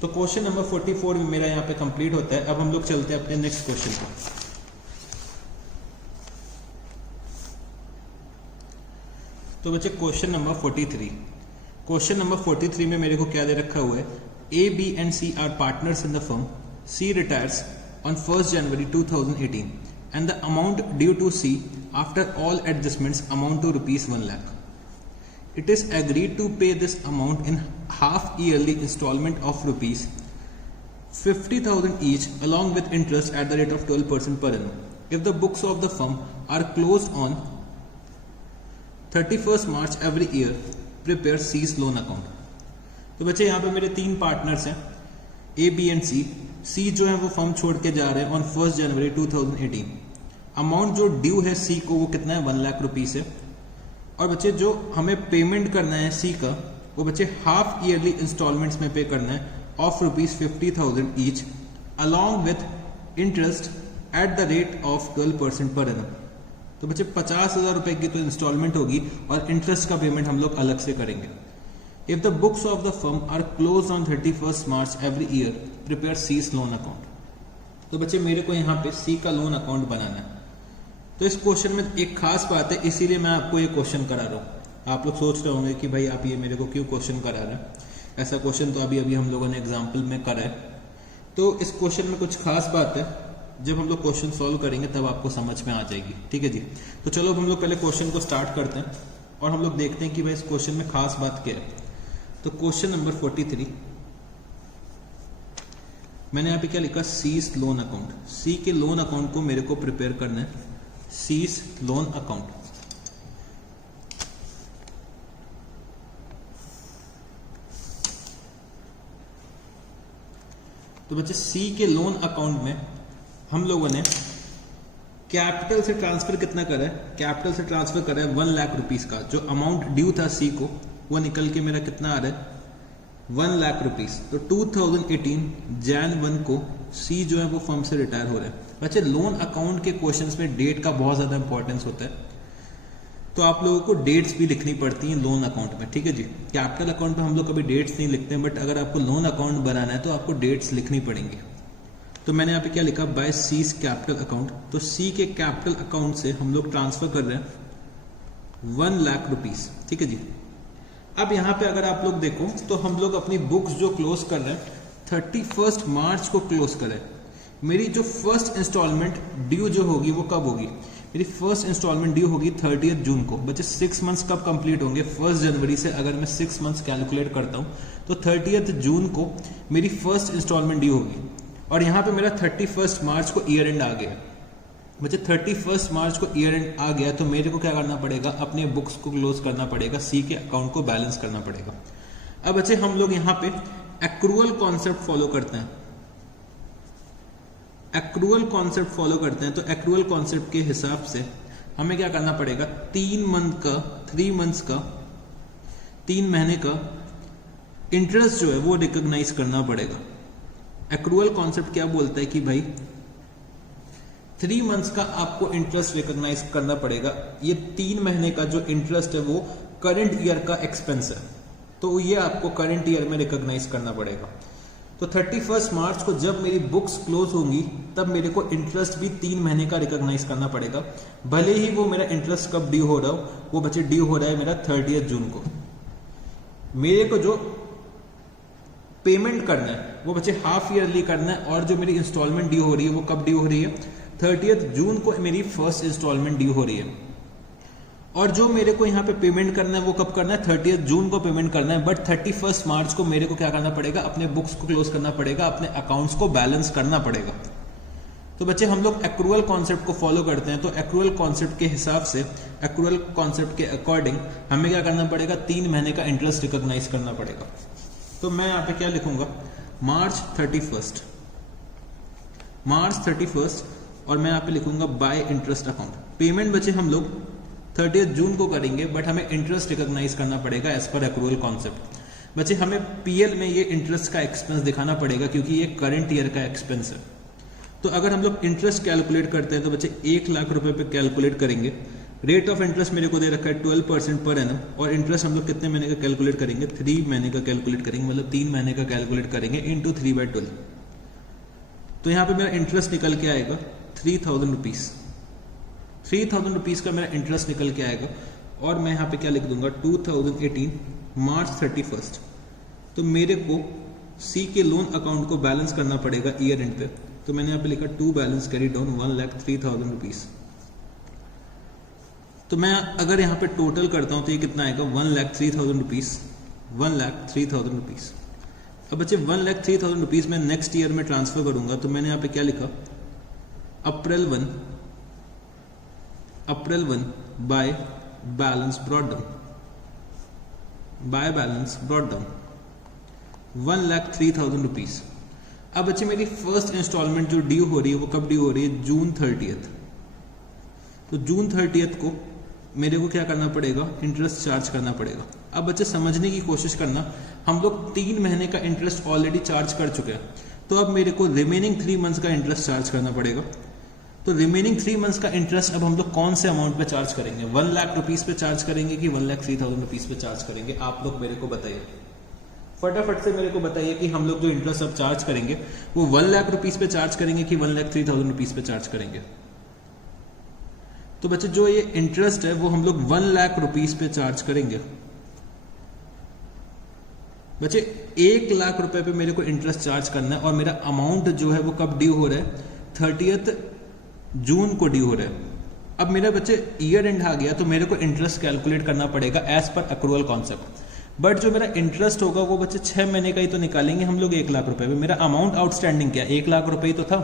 तो क्वेश्चन नंबर 44 में मेरा यहाँ पे कंप्लीट होता है। अब हम लोग चलते हैं अपने नेक्स्ट क्वेश्चन पर। तो बच्चे क्वेश्चन नंबर 43। क्वेश्चन नंबर 43 में मेरे को क्या दे रखा हुआ है, A B and C are partners in the firm, C retires on 1st January 2018 and the amount due to C after all adjustments amount to rupees 1 lakh. It is agreed to pay this amount in half yearly installment of rupees 50,000 each along with interest at the rate of 12% per annum. If the books of the firm are closed on 31st March every year, prepare C's loan account. तो बच्चे यहाँ पे मेरे तीन partners हैं, A B and सी। सी जो है वो फर्म छोड़ के जा रहे हैं ऑन 1st January 2018। अमाउंट जो ड्यू है सी को वो कितना है, 1 लाख रुपीस है। और बच्चे जो हमें पेमेंट करना है सी का, वो बच्चे हाफ ईयरली इंस्टॉलमेंट्स में पे करना है of rupees 50,000 each along with interest at the rate of 12% per annum. तो बच्चे 50,000 रुपए की तो इंस्टॉलमेंट होगी और इंटरेस्ट का पेमेंट हम लोग अलग से करेंगे। If the books of the firm are close on 31st March every year, prepare C's loan account. तो बच्चे मेरे को यहाँ पे सी का लोन अकाउंट बनाना है। तो इस क्वेश्चन में एक खास बात है, इसीलिए मैं आपको ये क्वेश्चन करा रहा हूँ। आप लोग सोच रहे होंगे कि भाई आप ये मेरे को क्यों क्वेश्चन करा रहे हैं, ऐसा क्वेश्चन तो अभी अभी हम लोगों ने एग्जाम्पल में करा है। तो इस क्वेश्चन में कुछ खास बात है, जब हम लोग क्वेश्चन सॉल्व करेंगे तब आपको समझ में आ जाएगी। ठीक है जी। तो चलो अब हम लोग पहले क्वेश्चन को स्टार्ट करते हैं और हम लोग देखते हैं कि भाई इस क्वेश्चन में खास बात क्या है। तो क्वेश्चन नंबर 43 मैंने यहाँ पे क्या लिखा, सी's लोन अकाउंट। सी के लोन अकाउंट को मेरे को प्रिपेयर करना है, सी's लोन अकाउंट। तो बच्चे सी के लोन अकाउंट में हम लोगों ने कैपिटल से ट्रांसफर कितना करा है, कैपिटल से ट्रांसफर करा है 1 लाख रुपीस का। जो अमाउंट ड्यू था सी को वो निकल के मेरा कितना आ रहा है, 1 लाख रुपीस। तो 2018 Jan 1 को सी जो है वो फर्म से रिटायर हो रहा है। बच्चे लोन अकाउंट के क्वेश्चंस में डेट का बहुत ज्यादा इंपॉर्टेंस होता है, तो आप लोगों को डेट्स भी लिखनी पड़ती हैं लोन अकाउंट में। ठीक है जी। कैपिटल अकाउंट में हम लोग कभी डेट्स नहीं लिखते हैं, बट अगर आपको लोन अकाउंट बनाना है तो आपको डेट्स लिखनी पड़ेंगी। तो मैंने यहाँ पे क्या लिखा, बाय सी's कैपिटल अकाउंट। तो सी के कैपिटल अकाउंट से हम लोग ट्रांसफर कर रहे हैं 1 लाख रुपीस। ठीक है जी। अब यहाँ पे अगर आप लोग देखो तो हम लोग अपनी बुक्स जो क्लोज कर रहे हैं 31st मार्च को क्लोज करें। मेरी जो फर्स्ट इंस्टॉलमेंट ड्यू जो होगी वो कब होगी, मेरी फर्स्ट इंस्टॉलमेंट ड्यू होगी 30th जून को। बच्चे 6 मंथ्स कब कंप्लीट होंगे, 1st जनवरी से अगर मैं 6 मंथ्स कैलकुलेट करता हूँ तो 30th जून को मेरी फर्स्ट इंस्टॉलमेंट ड्यू होगी। और यहाँ पे मेरा 31st मार्च को ईयर एंड आ गया। बच्चे 31st मार्च को ईयर एंड आ गया तो मेरे को क्या करना पड़ेगा, अपने बुक्स को क्लोज करना पड़ेगा, सी के अकाउंट को बैलेंस करना पड़ेगा। अब बच्चे हम लोग यहाँ पे एक्रूअल कॉन्सेप्ट फॉलो करते हैं। एक्रूअल कॉन्सेप्ट फॉलो करते हैं तो एक्रूअल कॉन्सेप्ट के हिसाब से हमें क्या करना पड़ेगा, 3 मंथ्स का 3 महीने का इंटरेस्ट जो है वो रिकॉग्नाइज करना पड़ेगा। एक्रूअल कॉन्सेप्ट क्या बोलता है कि भाई 3 मंथ्स का आपको इंटरेस्ट रिकॉग्नाइज करना पड़ेगा। ये 3 महीने का जो इंटरेस्ट है वो करंट ईयर का एक्सपेंस है, तो ये आपको करंट ईयर में रिकॉग्नाइज करना पड़ेगा। तो 31st मार्च को जब मेरी बुक्स क्लोज होंगी तब मेरे को इंटरेस्ट भी 3 महीने का रिकॉग्नाइज करना पड़ेगा, भले ही वो मेरा इंटरेस्ट कब ड्यू हो रहा हो, वो बच्चे ड्यू हो रहा है मेरा 30th जून को। मेरे को जो पेमेंट करना है वो बच्चे हाफ ईयरली करना है, और जो मेरी इंस्टॉलमेंट ड्यू हो रही है वो कब ड्यू हो रही है, 30th जून को मेरी फर्स्ट इंस्टॉलमेंट ड्यू हो रही है। और जो मेरे को यहाँ पे पेमेंट करना है वो कब करना है, 30th जून को पेमेंट करना है। बट 31st मार्च को मेरे को क्या करना पड़ेगा, अपने बुक्स को क्लोज करना पड़ेगा, अपने अकाउंट्स को बैलेंस करना पड़ेगा। तो बच्चे हम लोग एक्रूअल कॉन्सेप्ट को फॉलो करते हैं, तो एक्रूअल कॉन्सेप्ट के हिसाब से, एक्रूअल कॉन्सेप्ट के अकॉर्डिंग हमें क्या करना पड़ेगा, 3 महीने का इंटरेस्ट रिकॉग्नाइज करना पड़ेगा। तो मैं यहाँ पे क्या लिखूंगा, मार्च 31st, और मैं यहाँ पे लिखूंगा बाय इंटरेस्ट अकाउंट। पेमेंट बच्चे हम लोग 30th जून को करेंगे, बट हमें इंटरेस्ट रिकॉग्नाइज करना पड़ेगा एज पर एक्रूअल कॉन्सेप्ट। बच्चे हमें पीएल में ये इंटरेस्ट का एक्सपेंस दिखाना पड़ेगा क्योंकि ये करंट ईयर का एक्सपेंस है। तो अगर हम लोग इंटरेस्ट कैलकुलेट करते हैं तो बच्चे 1 लाख रुपए पे कैलकुलेट करेंगे। रेट ऑफ इंटरेस्ट मेरे को दे रखा है 12% पर एनम, और इंटरेस्ट हम लोग कितने महीने का कैलकुलेट करेंगे, 3 महीने का कैलकुलेट करेंगे, मतलब 3 महीने का कैलकुलेट करेंगे इंटू 3/12। तो यहाँ पे मेरा इंटरेस्ट निकल के आएगा 3,000 रुपीज। 3,000 रुपीज का मेरा इंटरेस्ट निकल के आएगा। और मैं यहाँ पे क्या लिख दूंगा 2018 मार्च 31। तो मेरे को सी के लोन अकाउंट को बैलेंस करना पड़ेगा ईयर एंड पे। तो मैंने यहाँ पे लिखा to balance carry down 1,03,000 rupees. तो मैं अगर यहाँ पे टोटल करता हूँ तो ये कितना आएगा 1,03,000 रुपीज, 1,03,000 रुपीज। अब बच्चे 1,03,000 रुपीज मैं नेक्स्ट ईयर में ट्रांसफर करूंगा। तो मैंने यहाँ पे क्या लिखा अप्रैल 1 bye balance brought down, bye balance brought down 1,03,000 rupees. अब बच्चे मेरी फर्स्ट इंस्टॉलमेंट जो ड्यू हो रही है वो कब ड्यू हो रही है, जून 30। तो जून 30 को मेरे को क्या करना पड़ेगा, इंटरेस्ट चार्ज करना पड़ेगा। अब बच्चे समझने की कोशिश करना, हम लोग 3 महीने का इंटरेस्ट ऑलरेडी चार्ज कर चुके हैं। तो अब मेरे को रिमेनिंग 3 मंथ्स का इंटरेस्ट चार्ज करना पड़ेगा। तो रिमेनिंग 3 मंथ्स का इंटरेस्ट अब हम लोग कौन से अमाउंट पे चार्ज करेंगे, 1 लाख रुपीज पे चार्ज करेंगे कि 1,03,000 रुपीज पे चार्ज करेंगे? आप लोग मेरे को बताइए, फटाफट से मेरे को बताइए कि हम लोग जो इंटरेस्ट अब चार्ज करेंगे वो 1 लाख रुपीज पे चार्ज करेंगे कि 1,03,000 रुपीज पे चार्ज करेंगे? तो बच्चे जो ये इंटरेस्ट है वो हम लोग 1 लाख रुपीज पे चार्ज करेंगे। बच्चे 1 लाख रुपए पे मेरे को इंटरेस्ट चार्ज करना है और मेरा अमाउंट जो है वो कब ड्यू हो रहा है, 30 जून को ड्यू हो रहा है। अब मेरा बच्चे ईयर एंड आ गया तो मेरे को इंटरेस्ट कैलकुलेट करना पड़ेगा as per accrual concept. But जो मेरा इंटरेस्ट होगा वो बच्चे 6 महीने का ही तो निकालेंगे हम लोग 1 लाख रुपए पे। मेरा अमाउंट आउटस्टैंडिंग क्या, 1 लाख रुपए ही तो था।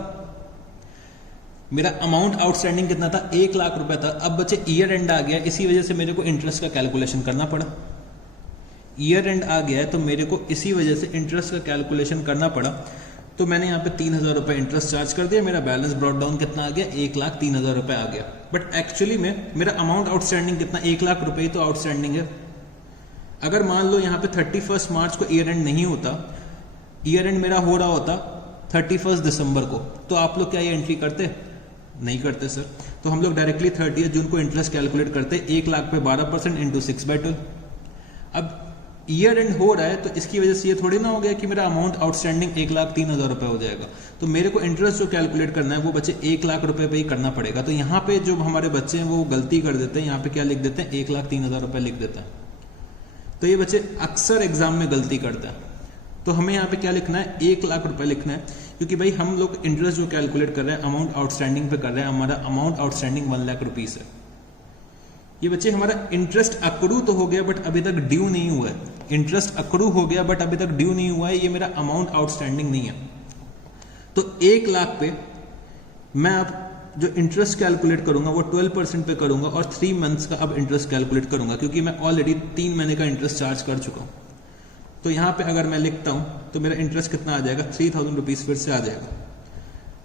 मेरा अमाउंट आउटस्टैंडिंग कितना था, 1 लाख रुपए था। अब बच्चे ईयर एंड आ गया, इसी वजह से मेरे को इंटरेस्ट का कैलकुलेशन करना पड़ा। ईयर एंड आ गया है तो मेरे को इसी वजह से इंटरेस्ट का कैलकुलेशन करना पड़ा। तो मैंने यहाँ पे 3,000 रुपए इंटरेस्ट चार्ज कर दिया। मेरा बैलेंस ब्रॉट डाउन कितना आ गया, 1,03,000 रुपए आ गया। बट एक्चुअली में मेरा अमाउंट आउटस्टैंडिंग कितना, 1 लाख रुपए ही तो आउटस्टैंडिंग है। अगर मान लो यहाँ पे 31 मार्च को ईयर एंड नहीं होता, ईयर एंड मेरा हो रहा होता 31 दिसंबर को, तो आप लोग क्या ये एंट्री करते? नहीं करते सर। तो हम लोग डायरेक्टली 30 जून को इंटरेस्ट कैलकुलेट करते, 1 लाख पे 12% इंटू 6/12। अब ईयर एंड हो रहा है तो इसकी वजह से ये थोड़ी ना हो गया कि मेरा अमाउंट आउटस्टैंडिंग 1,03,000 रुपए हो जाएगा। तो मेरे को इंटरेस्ट जो कैलकुलेट करना है वो बच्चे 1 लाख रुपए पे ही करना पड़ेगा। तो यहाँ पे जो हमारे बच्चे हैं वो गलती कर देते हैं, यहाँ पे क्या लिख देते हैं, 1,03,000 रुपए लिख देते हैं। तो ये बच्चे अक्सर एग्जाम में गलती करते हैं। तो हमें यहाँ पे क्या लिखना है, 1 लाख रुपए लिखना है, क्योंकि भाई हम लोग इंटरेस्ट जो कैलकुलेट कर रहे हैं अमाउंट आउटस्टैंडिंग पे कर रहे हैं। हमारा अमाउंट आउटस्टैंडिंग 1 लाख रुपीज है। ये बच्चे हमारा इंटरेस्ट अक्रू तो हो गया बट अभी तक ड्यू नहीं हुआ है। इंटरेस्ट अक्रू हो गया बट अभी तक ड्यू नहीं हुआ है, ये मेरा अमाउंट आउटस्टैंडिंग नहीं है। तो 1 लाख पे मैं अब जो इंटरेस्ट कैलकुलेट करूंगा वो 12% पे करूंगा और 3 मंथ्स का अब इंटरेस्ट कैलकुलेट करूंगा, क्योंकि मैं ऑलरेडी 3 महीने का इंटरेस्ट चार्ज कर चुका हूं। तो यहां पे अगर मैं लिखता हूं तो मेरा इंटरेस्ट कितना आ जाएगा, 3,000 रुपीज फिर से आ जाएगा।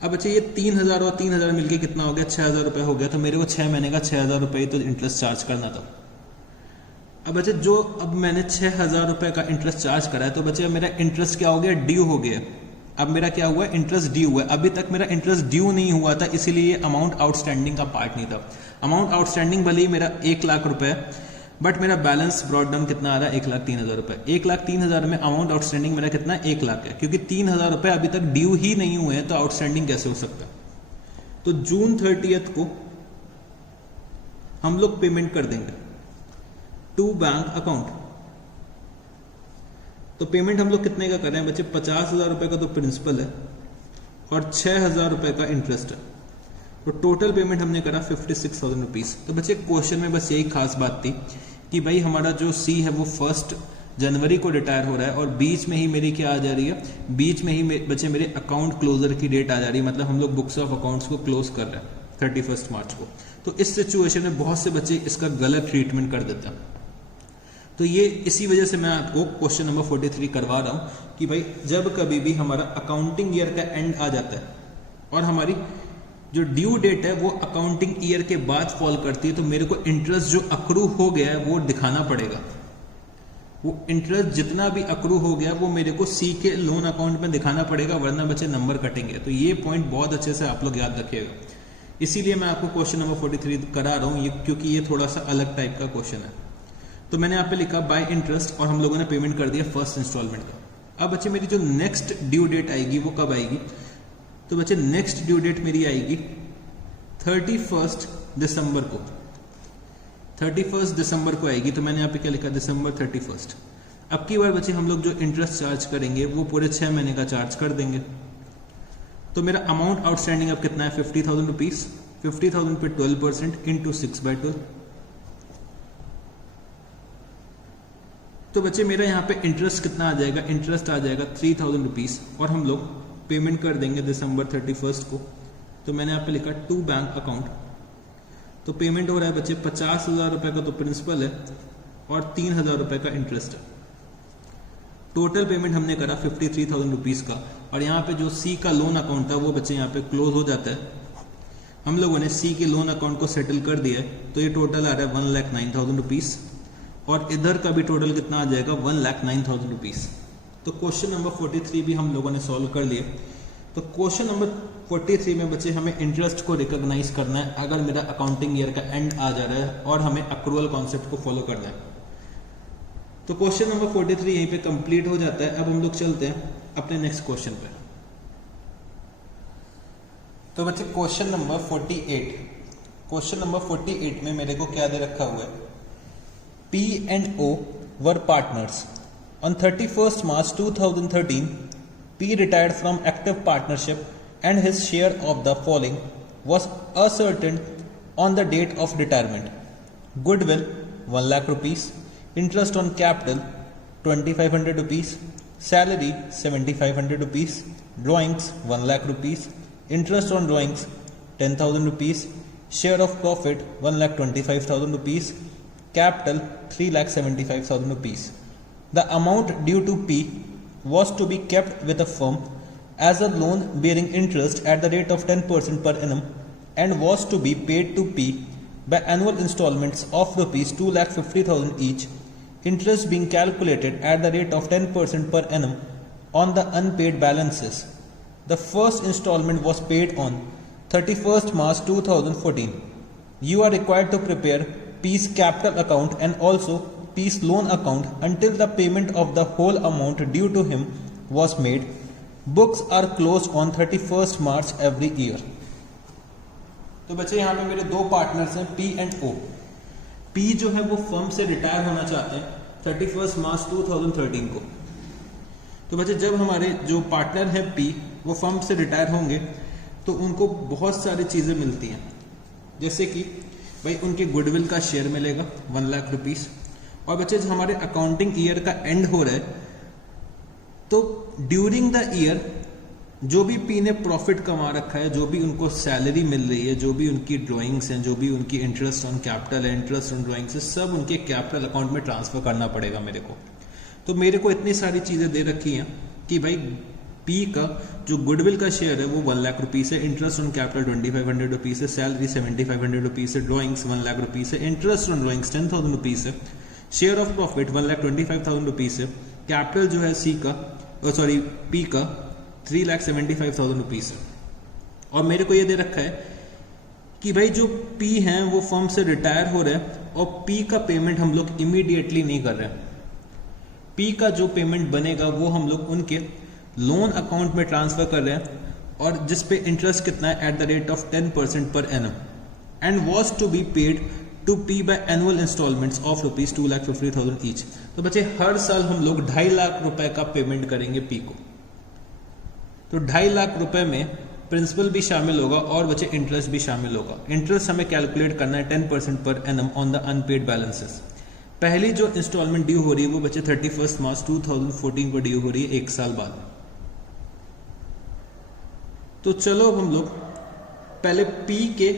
अब अच्छा ये 3,000 और 3,000 मिलके कितना हो गया, 6,000 रुपए हो गया। तो मेरे को 6 महीने का 6,000 रुपए ही तो इंटरेस्ट चार्ज करना था। अब बच्चे जो अब मैंने 6,000 रुपए का इंटरेस्ट चार्ज करा है तो बच्चे मेरा इंटरेस्ट क्या हो गया, ड्यू हो गया। अब मेरा क्या हुआ, इंटरेस्ट ड्यू हुआ। अभी तक मेरा इंटरेस्ट ड्यू नहीं हुआ था, इसीलिए अमाउंट आउटस्टैंडिंग का पार्ट नहीं था। अमाउंट आउटस्टैंडिंग भले ही मेरा 1 लाख रुपए, बट मेरा बैलेंस ब्रॉट डाउन कितना आ रहा है, 1,03,000 रुपए। 1,03,000 में अमाउंट आउटस्टैंडिंग मेरा कितना है, 1 लाख है, क्योंकि 3,000 रुपए अभी तक ड्यू ही नहीं हुए हैं तो आउटस्टैंडिंग कैसे हो सकता है। तो जून 30 को हम लोग पेमेंट कर देंगे टू बैंक अकाउंट। तो पेमेंट हम लोग कितने का कर रहे हैं बच्चे, 50,000 रुपए का तो प्रिंसिपल है और 6,000 रुपए का इंटरेस्ट है। तो टोटल पेमेंट हमने करा 56,000 रुपीज। तो बच्चे क्वेश्चन में बस यही खास बात थी कि भाई हमारा जो सी है वो 1 जनवरी को रिटायर हो रहा है और बीच में ही मेरी क्या आ जा रही है, बीच में ही बच्चे मेरे अकाउंट क्लोजर की डेट आ जा रही है। मतलब हम लोग बुक्स ऑफ अकाउंट्स को क्लोज कर रहे हैं 31 मार्च को। तो इस सिचुएशन में बहुत से बच्चे इसका गलत ट्रीटमेंट कर देते हैं। तो ये इसी वजह से मैं आपको क्वेश्चन नंबर 43 करवा रहा हूं कि भाई जब कभी भी हमारा अकाउंटिंग ईयर का एंड आ जाता है और हमारी जो ड्यू डेट है वो अकाउंटिंग ईयर के बाद फॉल करती है, तो मेरे को इंटरेस्ट जो अक्रू हो गया है वो दिखाना पड़ेगा। वो इंटरेस्ट जितना भी अक्रू हो गया वो मेरे को सी के लोन अकाउंट में दिखाना पड़ेगा, वरना बच्चे नंबर कटेंगे। तो ये पॉइंट बहुत अच्छे से आप लोग याद रखिएगा। इसीलिए मैं आपको क्वेश्चन नंबर 43 करा रहा हूं, क्योंकि ये थोड़ा सा अलग टाइप का क्वेश्चन है। तो मैंने यहाँ पे लिखा बाय इंटरेस्ट और हम लोगों ने पेमेंट कर दिया फर्स्ट इंस्टॉलमेंट का। अब बच्चे मेरी जो नेक्स्ट ड्यू डेट आएगी वो कब आएगी, तो बच्चे नेक्स्ट ड्यू डेट मेरी आएगी 31 दिसंबर को। 31 दिसंबर को आएगी, तो मैंने यहाँ पे क्या लिखा, दिसंबर 31। अब की बार बच्चे हम लोग जो इंटरेस्ट चार्ज करेंगे वो पूरे 6 महीने का चार्ज कर देंगे। तो मेरा अमाउंट आउटस्टैंडिंग अब कितना है, 50,000 रुपीज। 50,000 पे 12% इंटू 6/12। तो बच्चे मेरा यहाँ पे इंटरेस्ट कितना आ जाएगा, इंटरेस्ट आ जाएगा 3,000 रुपीज, और हम लोग पेमेंट कर देंगे दिसंबर 31 को। तो मैंने यहाँ पे लिखा टू बैंक अकाउंट। तो पेमेंट हो रहा है बच्चे 50,000 रुपए का तो प्रिंसिपल है और 3,000 रुपए का इंटरेस्ट है। टोटल पेमेंट हमने करा 53,000 रुपीज का, और यहाँ पे जो सी का लोन अकाउंट था वो बच्चे यहाँ पे क्लोज हो जाता है। हम लोगों ने सी के लोन अकाउंट को सेटल कर दिया है, तो ये टोटल आ रहा है 1,09,000 रुपीज, और इधर का भी टोटल कितना आ जाएगा, 1,09,000 रुपीज। तो क्वेश्चन नंबर 43 भी हम लोगों ने सॉल्व कर लिया। तो क्वेश्चन नंबर 43 में बच्चे हमें इंटरेस्ट को रिकॉग्नाइज करना है अगर मेरा अकाउंटिंग ईयर का एंड आ जा रहा है, और हमें अक्रूवल कॉन्सेप्ट को फॉलो करना है। तो क्वेश्चन नंबर 43 यहीं पे कंप्लीट हो जाता है। अब हम लोग चलते हैं अपने नेक्स्ट क्वेश्चन पे। तो बच्चे क्वेश्चन नंबर 48, क्वेश्चन नंबर 48 में मेरे को क्या दे रखा हुआ है, P and O were partners. On 31st March 2013, P retired from active partnership and his share of the following was ascertained on the date of retirement. Goodwill 1 lakh rupees, interest on capital 2,500 rupees, salary 7,500 rupees, drawings 1 lakh rupees, interest on drawings 10,000 rupees, share of profit 1,25,000 rupees, capital 3,75,000 rupees. The amount due to P was to be kept with the firm as a loan bearing interest at the rate of 10% per annum and was to be paid to P by annual installments of rupees 2,50,000 each, interest being calculated at the rate of 10% per annum on the unpaid balances. The first installment was paid on 31st March 2014. You are required to prepare P's capital account and also P's loan account until the payment of the whole amount due to him was made. Books are closed on 31st March every year. तो बच्चे यहाँ पे मेरे दो partners हैं P and O. P जो है वो फर्म से रिटायर होना चाहते हैं 31 मार्च 2013 को। तो बच्चे जब हमारे जो पार्टनर है P वो फर्म से रिटायर होंगे तो उनको बहुत सारी चीजें मिलती हैं, जैसे कि भाई उनके गुडविल का शेयर मिलेगा 1 लाख रुपीस, और बच्चे जब हमारे अकाउंटिंग ईयर का एंड हो रहा है तो ड्यूरिंग द ईयर जो भी पी ने प्रॉफिट कमा रखा है, जो भी उनको सैलरी मिल रही है, जो भी उनकी ड्राइंग्स हैं, जो भी उनकी इंटरेस्ट ऑन कैपिटल है, इंटरेस्ट ऑन ड्राइंग्स है, सब उनके कैपिटल अकाउंट में ट्रांसफर करना पड़ेगा मेरे को। तो मेरे को इतनी सारी चीजें दे रखी हैं कि भाई पी का जो गुडविल का शेयर है वो 1 लाख रुपीस है, इंटरेस्ट ऑन कैपिटल 2,500 रुपीस है, सैलरी 7,500 रुपीस है, ड्राइंग्स 1 लाख रुपीस है, इंटरेस्ट ऑन ड्राइंग्स 10,000 रुपीस है, शेयर ऑफ प्रॉफिट 1,25,000 रुपीस है, कैपिटल जो है पी का 3,75,000 रुपीस है। और मेरे को ये दे रखा है कि भाई जो पी हैं वो फर्म से रिटायर हो रहे हैं और पी का पेमेंट हम लोग इमीडिएटली नहीं कर रहे हैं। पी का जो पेमेंट बनेगा वो हम लोग उनके लोन अकाउंट में ट्रांसफर कर रहे हैं, और जिस पे इंटरेस्ट कितना है eight the rate of 10% per annum, and was to be paid to P by annual installments of rupees 2,50,000 each. तो बच्चे हर साल हम लोग 2.5 लाख रुपए का पेमेंट करेंगे पी को। तो 2.5 लाख रुपए में प्रिंसिपल भी शामिल होगा और बच्चे इंटरेस्ट भी शामिल होगा। इंटरेस्ट हमें कैलकुलेट करना है 10% per annum on the unpaid balances. पहली जो इंस्टॉलमेंट ड्यू हो रही है वो बच्चे 31 मार्च 2014 को ड्यू हो रही है, 1 साल बाद। तो चलो हम लोग पहले पी के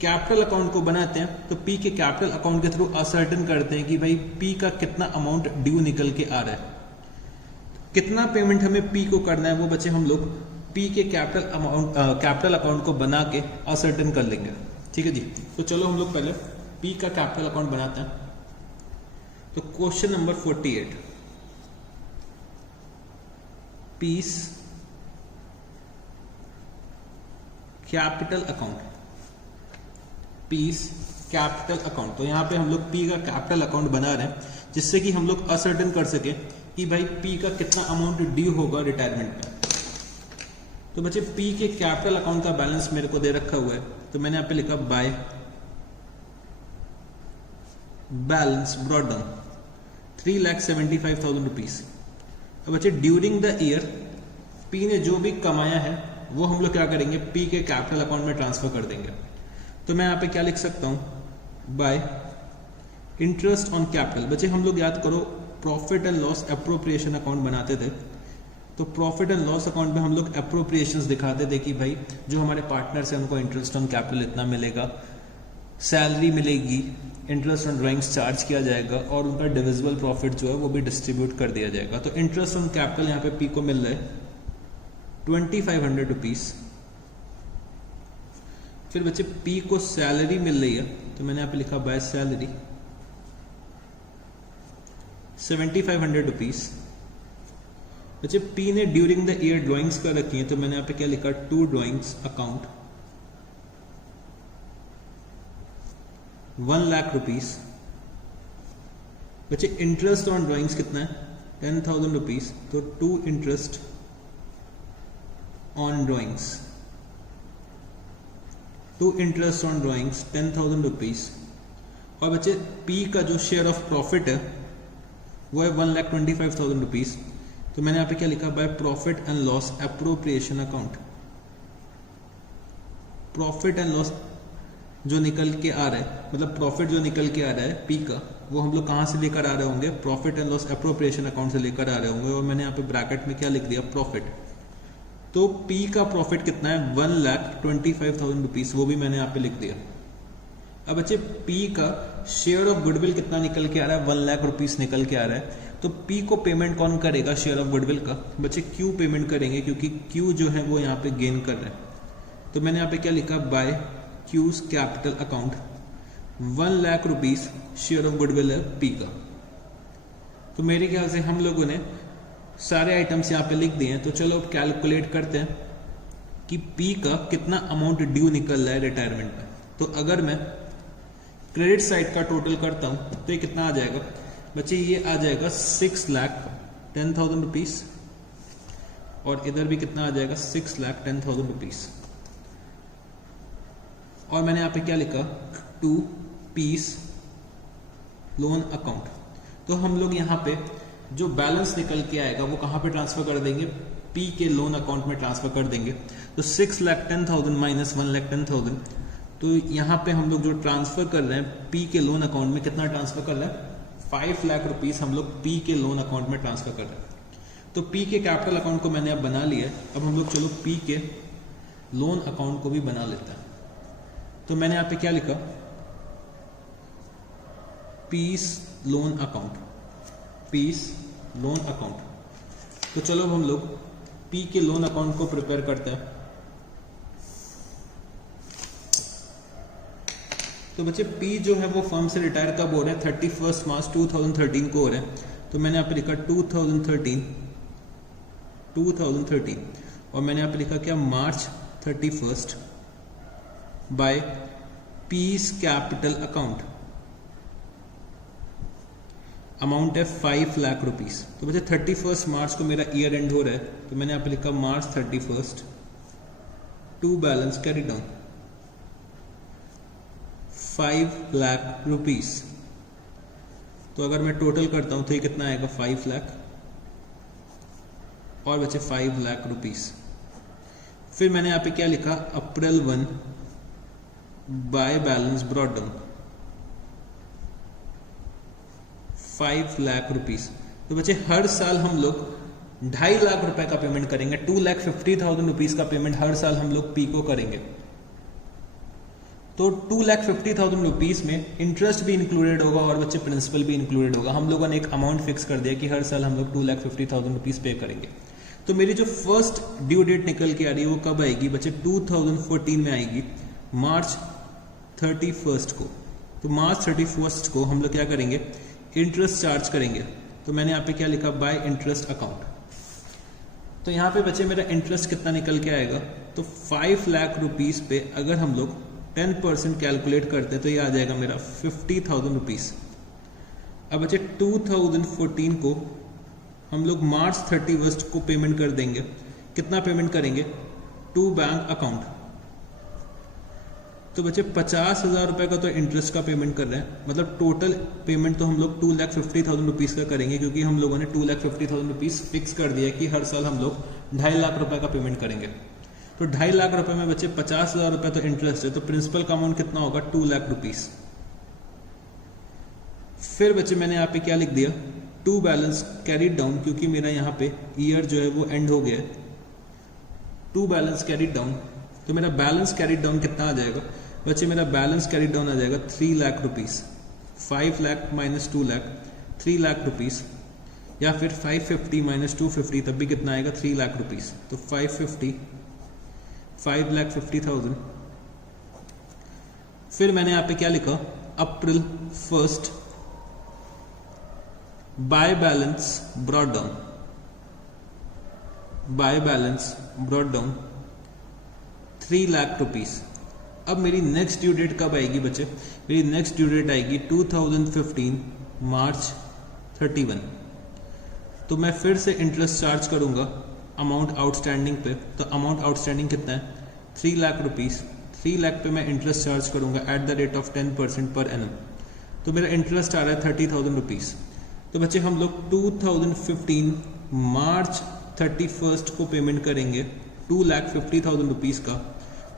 कैपिटल अकाउंट को बनाते हैं। तो पी के कैपिटल अकाउंट के थ्रू असर्टेन करते हैं कि भाई पी का कितना अमाउंट ड्यू निकल के आ रहा है, कितना पेमेंट हमें पी को करना है, वो बच्चे हम लोग पी के कैपिटल अकाउंट को बना के असर्टेन कर लेंगे। ठीक है जी। तो चलो हम लोग पहले पी का कैपिटल अकाउंट बनाते हैं। तो question number 48, piece capital account, piece capital account. तो यहां पे हम लोग पी का कैपिटल अकाउंट बना रहे हैं जिससे कि हम लोग असर्टेन कर सके कि भाई पी का कितना अमाउंट ड्यू होगा रिटायरमेंट में। तो बच्चे पी के कैपिटल अकाउंट का बैलेंस मेरे को दे रखा हुआ है, तो मैंने यहां पे लिखा bye balance brought down 3,75,000 rupees. अब बच्चे ड्यूरिंग द ईयर पी ने जो भी कमाया है वो हम लोग क्या करेंगे, पी के कैपिटल अकाउंट में ट्रांसफर कर देंगे। तो मैं यहाँ पे क्या लिख सकता हूँ, बाय इंटरेस्ट ऑन कैपिटल। बच्चे हम लोग याद करो profit and loss appropriation account बनाते थे, तो प्रॉफिट एंड लॉस अकाउंट में हम लोग एप्रोप्रिएशंस दिखाते थे कि भाई जो हमारे पार्टनर्स हैं उनको इंटरेस्ट ऑन कैपिटल इतना मिलेगा, सैलरी मिलेगी, इंटरेस्ट ऑन ड्राइंग्स चार्ज किया जाएगा और उनका डिविजिबल प्रॉफिट जो है वो भी डिस्ट्रीब्यूट कर दिया जाएगा। तो इंटरेस्ट ऑन कैपिटल यहाँ पे पी को मिल रहा है 2,500 रुपीज। फिर बच्चे पी को सैलरी मिल रही है, तो मैंने यहाँ पे लिखा बाय सैलरी 7,500 रुपीज। बच्चे पी ने ड्यूरिंग द ईयर ड्राइंग्स कर रखी है, तो मैंने यहाँ पे क्या लिखा, 2 ड्राइंग्स अकाउंट 1 लाख रुपीज। बच्चे इंटरेस्ट ऑन ड्राइंग्स कितना है, 10,000 रुपीज, तो 2 interest on drawings, 2 interest on drawings 10,000 rupees. और बच्चे पी का जो शेयर ऑफ प्रॉफिट है वो है 1,25,000 रुपीज। तो मैंने यहाँ पे क्या लिखा, by profit and loss appropriation account. Profit and loss जो निकल के आ रहा है, मतलब प्रॉफिट जो निकल के आ रहा है पी का, वो हम लोग कहाँ से लेकर आ रहे होंगे, profit and loss appropriation account से लेकर आ रहे होंगे। और मैंने यहाँ पे ब्रैकेट में क्या लिख दिया, प्रॉफिट। तो पी का प्रॉफिट कितना है, 1,25,000 रुपीज, वो भी मैंने यहाँ पे लिख दिया। अब बच्चे पी का शेयर ऑफ गुडविल कितना निकल के आ रहा है, 1 लाख रुपीज निकल के आ रहा है। तो पी को पेमेंट कौन करेगा शेयर ऑफ गुडविल का, बच्चे क्यू पेमेंट करेंगे, क्योंकि क्यू जो है वो यहाँ पे गेन कर रहा है। तो मैंने यहाँ पे क्या लिखा, by Q's capital account 1 lakh rupees share of goodwill है पी का। तो मेरे ख्याल से हम लोगों ने सारे आइटम्स यहाँ पे लिख दिए हैं। तो चलो अब कैलकुलेट करते हैं कि पी का कितना अमाउंट ड्यू निकल रहा है रिटायरमेंट में। तो अगर मैं क्रेडिट साइड का टोटल करता हूं तो ये कितना आ जाएगा बच्चे, ये आ जाएगा 6,10,000 रुपीज, और इधर भी कितना आ जाएगा 6,10,000 रुपीज। और मैंने यहाँ पे क्या लिखा, 2 पीस लोन अकाउंट। तो हम लोग यहाँ पे जो बैलेंस निकल के आएगा वो कहाँ पे ट्रांसफर कर देंगे, पी के लोन अकाउंट में ट्रांसफर कर देंगे। तो 6,10,000 माइनस 1,10,000, तो यहाँ पे हम लोग जो ट्रांसफर कर रहे हैं पी के लोन अकाउंट में, कितना ट्रांसफर कर रहे हैं, 5 लाख रुपीज हम लोग पी के लोन अकाउंट में ट्रांसफर कर रहे हैं। तो पी के कैपिटल अकाउंट को मैंने अब बना लिया। अब हम लोग चलो पी के लोन अकाउंट को भी बना लेते हैं। तो मैंने यहाँ पे क्या लिखा, P's loan account, P's loan account. तो चलो अब हम लोग पी के लोन अकाउंट को प्रिपेयर करते हैं। तो बच्चे पी जो है वो फर्म से रिटायर कब हो रहे हैं, 31 मार्च 2013 को हो रहे हैं। तो मैंने यहाँ पे लिखा 2013, और मैंने यहाँ पे लिखा क्या, March 31 by P's capital account. Amount है 5 लाख रुपीज। तो बच्चे 31 मार्च को मेरा ईयर एंड हो रहा है, तो मैंने यहाँ पे लिखा March 31 to balance carry down 5 lakh rupees. तो अगर मैं टोटल करता हूं तो ये कितना आएगा, 5 लाख और बचे 5 लाख रुपीज। फिर मैंने यहाँ पे क्या लिखा, अप्रैल 1 bye balance brought down 5 lakh rupees. तो बच्चे हर साल हम लोग 2.5 लाख रुपए का पेमेंट करेंगे, 2,50,000 रुपीज का पेमेंट हर साल हम लोग पी को करेंगे। तो 2,50,000 रुपीज में इंटरेस्ट भी इंक्लूडेड होगा और बच्चे प्रिंसिपल भी इंक्लूडेड होगा। हम लोगों ने एक अमाउंट फिक्स कर दिया कि हर साल हम लोग 2,50,000 रुपीज पे करेंगे। तो मेरी जो फर्स्ट ड्यू डेट निकल के आ रही है वो कब आएगी बच्चे, 2014 में आएगी, मार्च 31 को। तो मार्च 31 को हम लोग क्या करेंगे, इंटरेस्ट चार्ज करेंगे। तो मैंने यहाँ पे क्या लिखा, बाय इंटरेस्ट अकाउंट। तो यहाँ पे बच्चे मेरा इंटरेस्ट कितना निकल के आएगा, तो 5 लाख रुपीज पे अगर हम लोग 10% कैलकुलेट करते हैं तो ये आ जाएगा मेरा 50,000 रुपीज। अब बच्चे 2014 को हम लोग मार्च 31 को पेमेंट कर देंगे। कितना पेमेंट करेंगे, टू बैंक अकाउंट तो बच्चे 50,000 रुपये का तो इंटरेस्ट का पेमेंट कर रहे हैं, मतलब टोटल पेमेंट तो हम लोग 2,50,000 रुपीज़ का करेंगे, क्योंकि हम लोगों ने 2,50,000 रुपीज़ फिक्स कर दिया कि हर साल हम लोग 2.5 लाख रुपए का पेमेंट करेंगे। तो 2.5 लाख रुपए में बच्चे 50,000 रुपये तो इंटरेस्ट है, तो प्रिंसिपल का अमाउंट कितना होगा 2 लाख रुपीज़। फिर बच्चे मैंने यहाँ पे क्या लिख दिया, टू बैलेंस कैरीड डाउन, क्योंकि मेरा यहाँ पे ईयर जो है वो एंड हो गया है, टू बैलेंस कैरीड डाउन। तो मेरा बैलेंस कैरीड डाउन कितना आ जाएगा बच्चे, मेरा बैलेंस कैरीड डाउन आ जाएगा 3 lakh rupees. 5 lakh minus 2 lakh 3 lakh rupees, या फिर 550 माइनस 250 तब भी कितना आएगा 3 लाख रुपीज़। तो 5,50,000। फिर मैंने यहाँ पे क्या लिखा, अप्रैल 1 bye balance brought down, bye balance brought down 3 lakh rupees. अब मेरी नेक्स्ट ड्यू डेट कब आएगी बच्चे, मेरी नेक्स्ट ड्यू डेट आएगी 2015 मार्च 31। तो मैं फिर से इंटरेस्ट चार्ज करूंगा अमाउंट आउटस्टैंडिंग पे। तो अमाउंट आउटस्टैंडिंग कितना है 3 लाख रुपीज़। 3 लाख पे मैं इंटरेस्ट चार्ज करूंगा eight the rate of 10% per annum. तो मेरा इंटरेस्ट आ रहा है 30,000 रुपीज़। तो बच्चे हम लोग 2015 मार्च 31 को पेमेंट करेंगे 2,50,000 रुपीज़ का।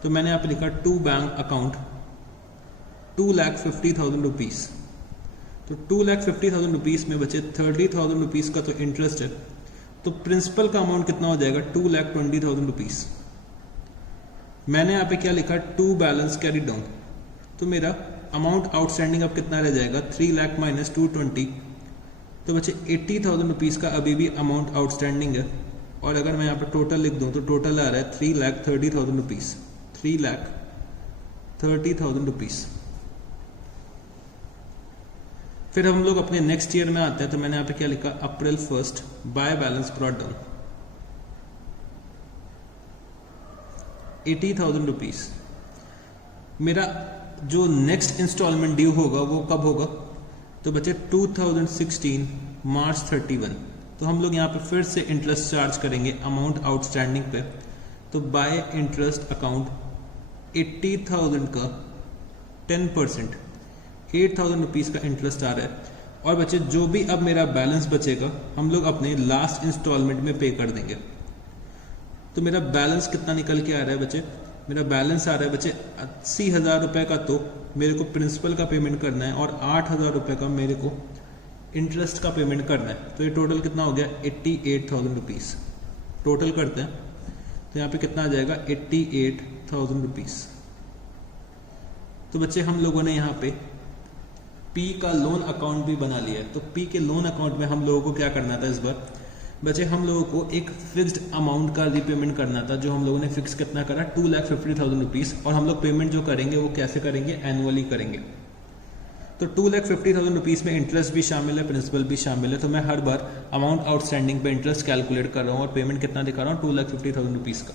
तो मैंने यहाँ पे लिखा टू बैंक अकाउंट 2,50,000 रुपीज़। तो 2,50,000 रुपीज़ में बचे 30,000 रुपीज़ का तो इंटरेस्ट है, तो प्रिंसिपल का अमाउंट कितना हो जाएगा 2,20,000 रुपीज़। मैंने यहाँ पे क्या लिखा, टू बैलेंस कैरी डाउन। तो मेरा अमाउंट आउटस्टैंडिंग अब कितना रह जाएगा 3 लाख माइनस 220। तो बच्चे 80,000 रुपीज़ का अभी भी अमाउंट आउटस्टैंडिंग है। और अगर मैं यहाँ पर टोटल लिख दूँ तो टोटल आ रहा है 3,30,000 रुपीज़। 3,30,000 रुपीज़। फिर हम लोग अपने नेक्स्ट ईयर में आते हैं। तो मैंने यहाँ पे क्या लिखा, अप्रैल 1 bye balance brought down 80,000 rupees. मेरा जो नेक्स्ट इंस्टॉलमेंट ड्यू होगा वो कब होगा, तो बच्चे 2016 मार्च 31। तो हम लोग यहाँ पे फिर से इंटरेस्ट चार्ज करेंगे अमाउंट आउटस्टैंडिंग पे। तो बाय इंटरेस्ट अकाउंट 80,000 का 10% 8,000 रुपीज़ का इंटरेस्ट आ रहा है। और बच्चे जो भी अब मेरा बैलेंस बचेगा हम लोग अपने लास्ट इंस्टॉलमेंट में पे कर देंगे। तो मेरा बैलेंस कितना निकल के आ रहा है बच्चे, मेरा बैलेंस आ रहा है बच्चे 80,000 रुपये का तो मेरे को प्रिंसिपल का पेमेंट करना है, और 8,000 रुपये का मेरे को इंटरेस्ट का पेमेंट करना है। तो ये टोटल कितना हो गया 88,000 रुपीज़। टोटल करते हैं तो यहाँ पे कितना आ जाएगा 88,000 रुपीज़। तो बच्चे हम लोगों ने यहाँ पे पी का लोन अकाउंट भी बना लिया है। तो पी के लोन अकाउंट में हम लोगों को क्या करना था इस बार बच्चे, हम लोगों को एक फिक्स्ड अमाउंट का रीपेमेंट करना था, जो हम लोगों ने फिक्स कितना करा 2,50,000 रुपीज़। और हम लोग पेमेंट जो करेंगे वो कैसे करेंगे, एनुअली करेंगे। तो 2,50,000 रुपीज़ में इंटरेस्ट भी शामिल है, प्रिंसिपल भी शामिल है। तो मैं हर बार अमाउंट आउटस्टैंडिंग पे इंटरेस्ट कैलकुलेट कर रहा हूँ और पेमेंट कितना दिखा रहा हूँ 2,50,000 रुपीज़ का।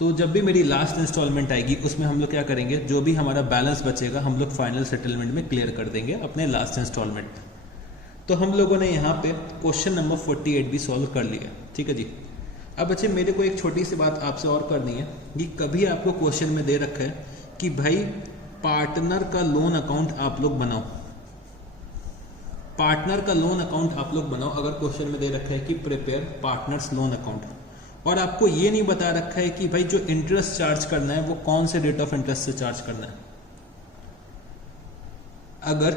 तो जब भी मेरी लास्ट इंस्टॉलमेंट आएगी उसमें हम लोग क्या करेंगे, जो भी हमारा बैलेंस बचेगा हम लोग फाइनल सेटलमेंट में क्लियर कर देंगे अपने लास्ट इंस्टॉलमेंट। तो हम लोगों ने यहाँ पे क्वेश्चन नंबर 48 भी सॉल्व कर लिया। ठीक है जी। अब बच्चे मेरे को एक छोटी सी बात आपसे और करनी है कि कभी आपको क्वेश्चन में दे रखा है कि भाई पार्टनर का लोन अकाउंट आप लोग बनाओ, पार्टनर का लोन अकाउंट आप लोग बनाओ। अगर क्वेश्चन में दे रखा है कि प्रिपेयर पार्टनर्स लोन अकाउंट, और आपको ये नहीं बता रखा है कि भाई जो इंटरेस्ट चार्ज करना है वो कौन से रेट ऑफ इंटरेस्ट से चार्ज करना है। अगर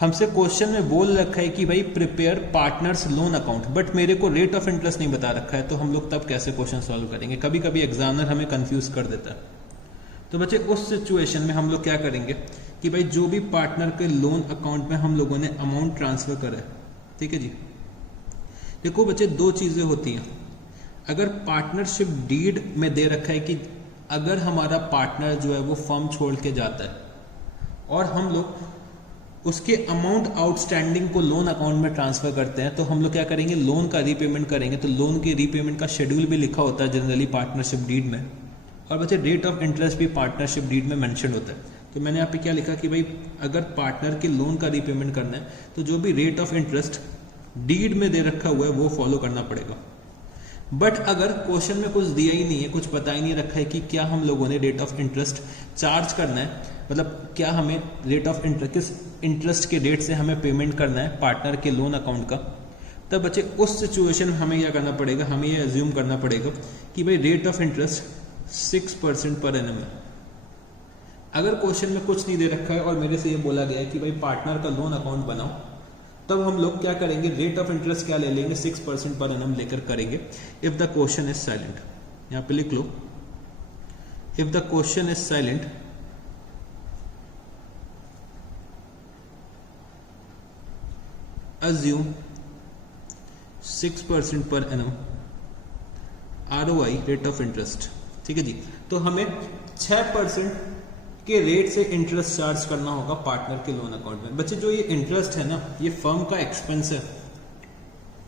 हमसे क्वेश्चन में बोल रखा है कि भाई prepare partners loan account, but मेरे को रेट ऑफ इंटरेस्ट नहीं बता रखा है, तो हम लोग तब कैसे क्वेश्चन सॉल्व करेंगे। कभी कभी एग्जामिनर हमें कंफ्यूज कर देता है। तो बच्चे उस सिचुएशन में हम लोग क्या करेंगे कि भाई जो भी पार्टनर के लोन अकाउंट में हम लोगों ने अमाउंट ट्रांसफर करा है, ठीक है जी। देखो बच्चे दो चीजें होती हैं। अगर पार्टनरशिप डीड में दे रखा है कि अगर हमारा पार्टनर जो है वो फर्म छोड़ के जाता है और हम लोग उसके अमाउंट आउटस्टैंडिंग को लोन अकाउंट में ट्रांसफर करते हैं, तो हम लोग क्या करेंगे, लोन का रीपेमेंट करेंगे। तो लोन के रीपेमेंट का शेड्यूल भी लिखा होता है जनरली पार्टनरशिप डीड में, और बच्चे रेट ऑफ इंटरेस्ट भी पार्टनरशिप डीड में मेंशन होता है। तो मैंने यहाँ पे क्या लिखा कि भाई अगर पार्टनर के लोन का रीपेमेंट करना है तो जो भी रेट ऑफ इंटरेस्ट डीड में दे रखा हुआ है वो फॉलो करना पड़ेगा। बट अगर क्वेश्चन में कुछ दिया ही नहीं है, कुछ पता ही नहीं रखा है कि क्या हम लोगों ने रेट ऑफ इंटरेस्ट चार्ज करना है, मतलब क्या हमें रेट ऑफ इंटरेस्ट, किस इंटरेस्ट के रेट से हमें पेमेंट करना है पार्टनर के लोन अकाउंट का, तब बच्चे उस सिचुएशन में हमें क्या करना पड़ेगा, हमें ये एज्यूम करना पड़ेगा कि भाई rate of interest 6% per annum है। अगर क्वेश्चन में कुछ नहीं दे रखा है और मेरे से ये बोला गया है कि भाई पार्टनर का लोन अकाउंट बनाओ, तब हम लोग क्या करेंगे, रेट ऑफ इंटरेस्ट क्या ले लेंगे, 6% पर एनम लेकर करेंगे। If the question is silent, यहां पे लिख लो, if the question is silent assume 6% per annum ROI rate of interest. ठीक है जी, तो हमें 6% के रेट से इंटरेस्ट चार्ज करना होगा पार्टनर के लोन अकाउंट में। बच्चे जो ये इंटरेस्ट है ना, ये फर्म का एक्सपेंस है,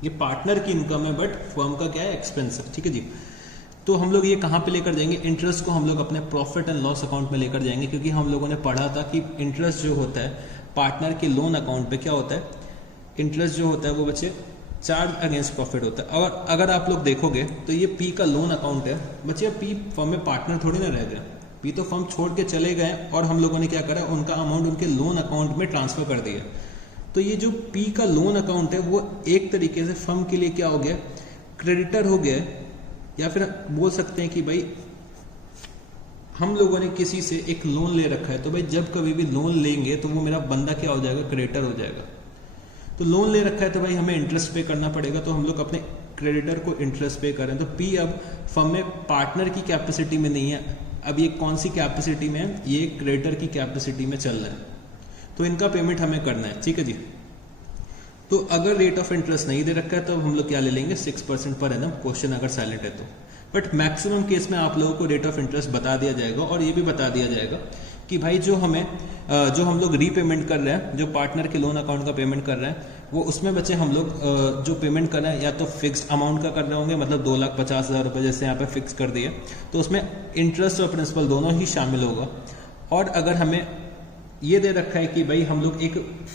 ये पार्टनर की इनकम है बट फर्म का क्या है, एक्सपेंस है। ठीक है जी, तो हम लोग ये कहाँ पे लेकर जाएंगे, इंटरेस्ट को हम लोग अपने प्रॉफिट एंड लॉस अकाउंट में लेकर जाएंगे, क्योंकि हम लोगों ने पढ़ा था कि इंटरेस्ट जो होता है पार्टनर के लोन अकाउंट पे क्या होता है, इंटरेस्ट जो होता है वो बच्चे चार्ज अगेंस्ट प्रॉफिट होता है। और अगर आप लोग देखोगे तो ये पी का लोन अकाउंट है बच्चे, पी फर्म में पार्टनर थोड़ी ना रह गए, पी तो फर्म छोड़ के चले गए और हम लोगों ने क्या करा, उनका अमाउंट उनके लोन अकाउंट में ट्रांसफर कर दिया। तो ये जो पी का लोन अकाउंट है वो एक तरीके से फर्म के लिए क्या हो गया, क्रेडिटर हो गया, या फिर बोल सकते हैं कि भाई हम लोगों ने किसी से एक लोन ले रखा है, तो भाई जब कभी भी लोन लेंगे तो वो मेरा बंदा क्या हो जाएगा, क्रेडिटर हो जाएगा। तो लोन ले रखा है तो भाई हमें इंटरेस्ट पे करना पड़ेगा, तो हम लोग अपने क्रेडिटर को इंटरेस्ट पे करें। तो पी अब फर्म में पार्टनर की कैपेसिटी में नहीं है, अब ये कौन सी कैपेसिटी में है, ये क्रेडिटर की कैपेसिटी में चल रहा है, तो इनका पेमेंट हमें करना है। ठीक है जी, तो अगर रेट ऑफ इंटरेस्ट नहीं दे रखा है तो हम लोग क्या ले लेंगे, 6% पर एनम, क्वेश्चन अगर साइलेंट है तो। बट मैक्सिमम केस में आप लोगों को रेट ऑफ इंटरेस्ट बता दिया जाएगा और ये भी बता दिया जाएगा कि भाई जो हम लोग रीपेमेंट कर रहे हैं, जो पार्टनर के लोन अकाउंट का पेमेंट कर रहे हैं, वो उसमें बच्चे हम लोग जो पेमेंट कर रहे हैं या तो फिक्स्ड अमाउंट का कर रहे होंगे, मतलब 2,50,000 रुपये जैसे यहाँ पे फिक्स कर दिए, तो उसमें इंटरेस्ट और प्रिंसिपल दोनों ही शामिल होगा। और अगर हमें ये दे रखा है कि भाई हम लोग एक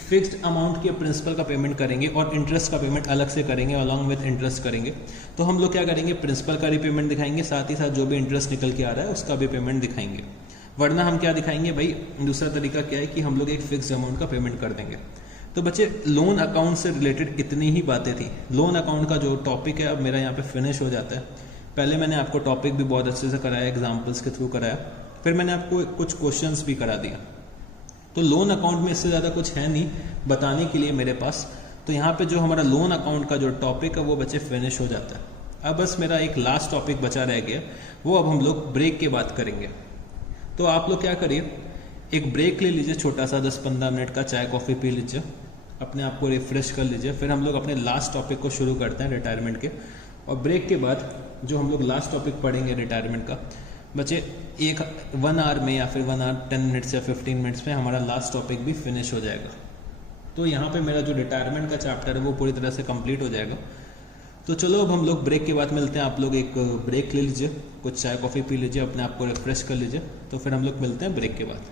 फिक्स्ड अमाउंट के प्रिंसिपल का पेमेंट करेंगे और इंटरेस्ट का पेमेंट अलग से करेंगे, अलॉन्ग विथ इंटरेस्ट करेंगे, तो हम लोग क्या करेंगे, प्रिंसिपल का रीपेमेंट दिखाएंगे, साथ ही साथ जो भी इंटरेस्ट निकल के आ रहा है उसका भी पेमेंट दिखाएंगे। वरना हम क्या दिखाएंगे भाई, दूसरा तरीका क्या है कि हम लोग एक फिक्स्ड अमाउंट का पेमेंट कर देंगे। तो बच्चे लोन अकाउंट से रिलेटेड इतनी ही बातें थी। लोन अकाउंट का जो टॉपिक है अब मेरा यहाँ पे फिनिश हो जाता है। पहले मैंने आपको टॉपिक भी बहुत अच्छे से कराया, एग्जाम्पल्स के थ्रू कराया, फिर मैंने आपको कुछ क्वेश्चंस भी करा दिया। तो लोन अकाउंट में इससे ज़्यादा कुछ है नहीं बताने के लिए मेरे पास। तो यहाँ पे जो हमारा लोन अकाउंट का जो टॉपिक है वो बच्चे फिनिश हो जाता है। अब बस मेरा एक लास्ट टॉपिक बचा रह गया, वो अब हम लोग ब्रेक के बाद करेंगे। तो आप लोग क्या करिए, एक ब्रेक ले लीजिए, छोटा सा 10-15 मिनट का, चाय कॉफ़ी पी लीजिए, अपने आप को रिफ्रेश कर लीजिए, फिर हम लोग अपने लास्ट टॉपिक को शुरू करते हैं रिटायरमेंट के। और ब्रेक के बाद जो हम लोग लास्ट टॉपिक पढ़ेंगे रिटायरमेंट का, बच्चे 1 आवर में या फिर 1 आवर 10 मिनट्स या 15 मिनट्स में हमारा लास्ट टॉपिक भी फिनिश हो जाएगा। तो यहाँ पे मेरा जो रिटायरमेंट का चैप्टर है वो पूरी तरह से कंप्लीट हो जाएगा। तो चलो अब हम लोग ब्रेक के बाद मिलते हैं। आप लोग एक ब्रेक ले लीजिए, कुछ चाय कॉफ़ी पी लीजिए, अपने आप को रिफ्रेश कर लीजिए, तो फिर हम लोग मिलते हैं ब्रेक के बाद।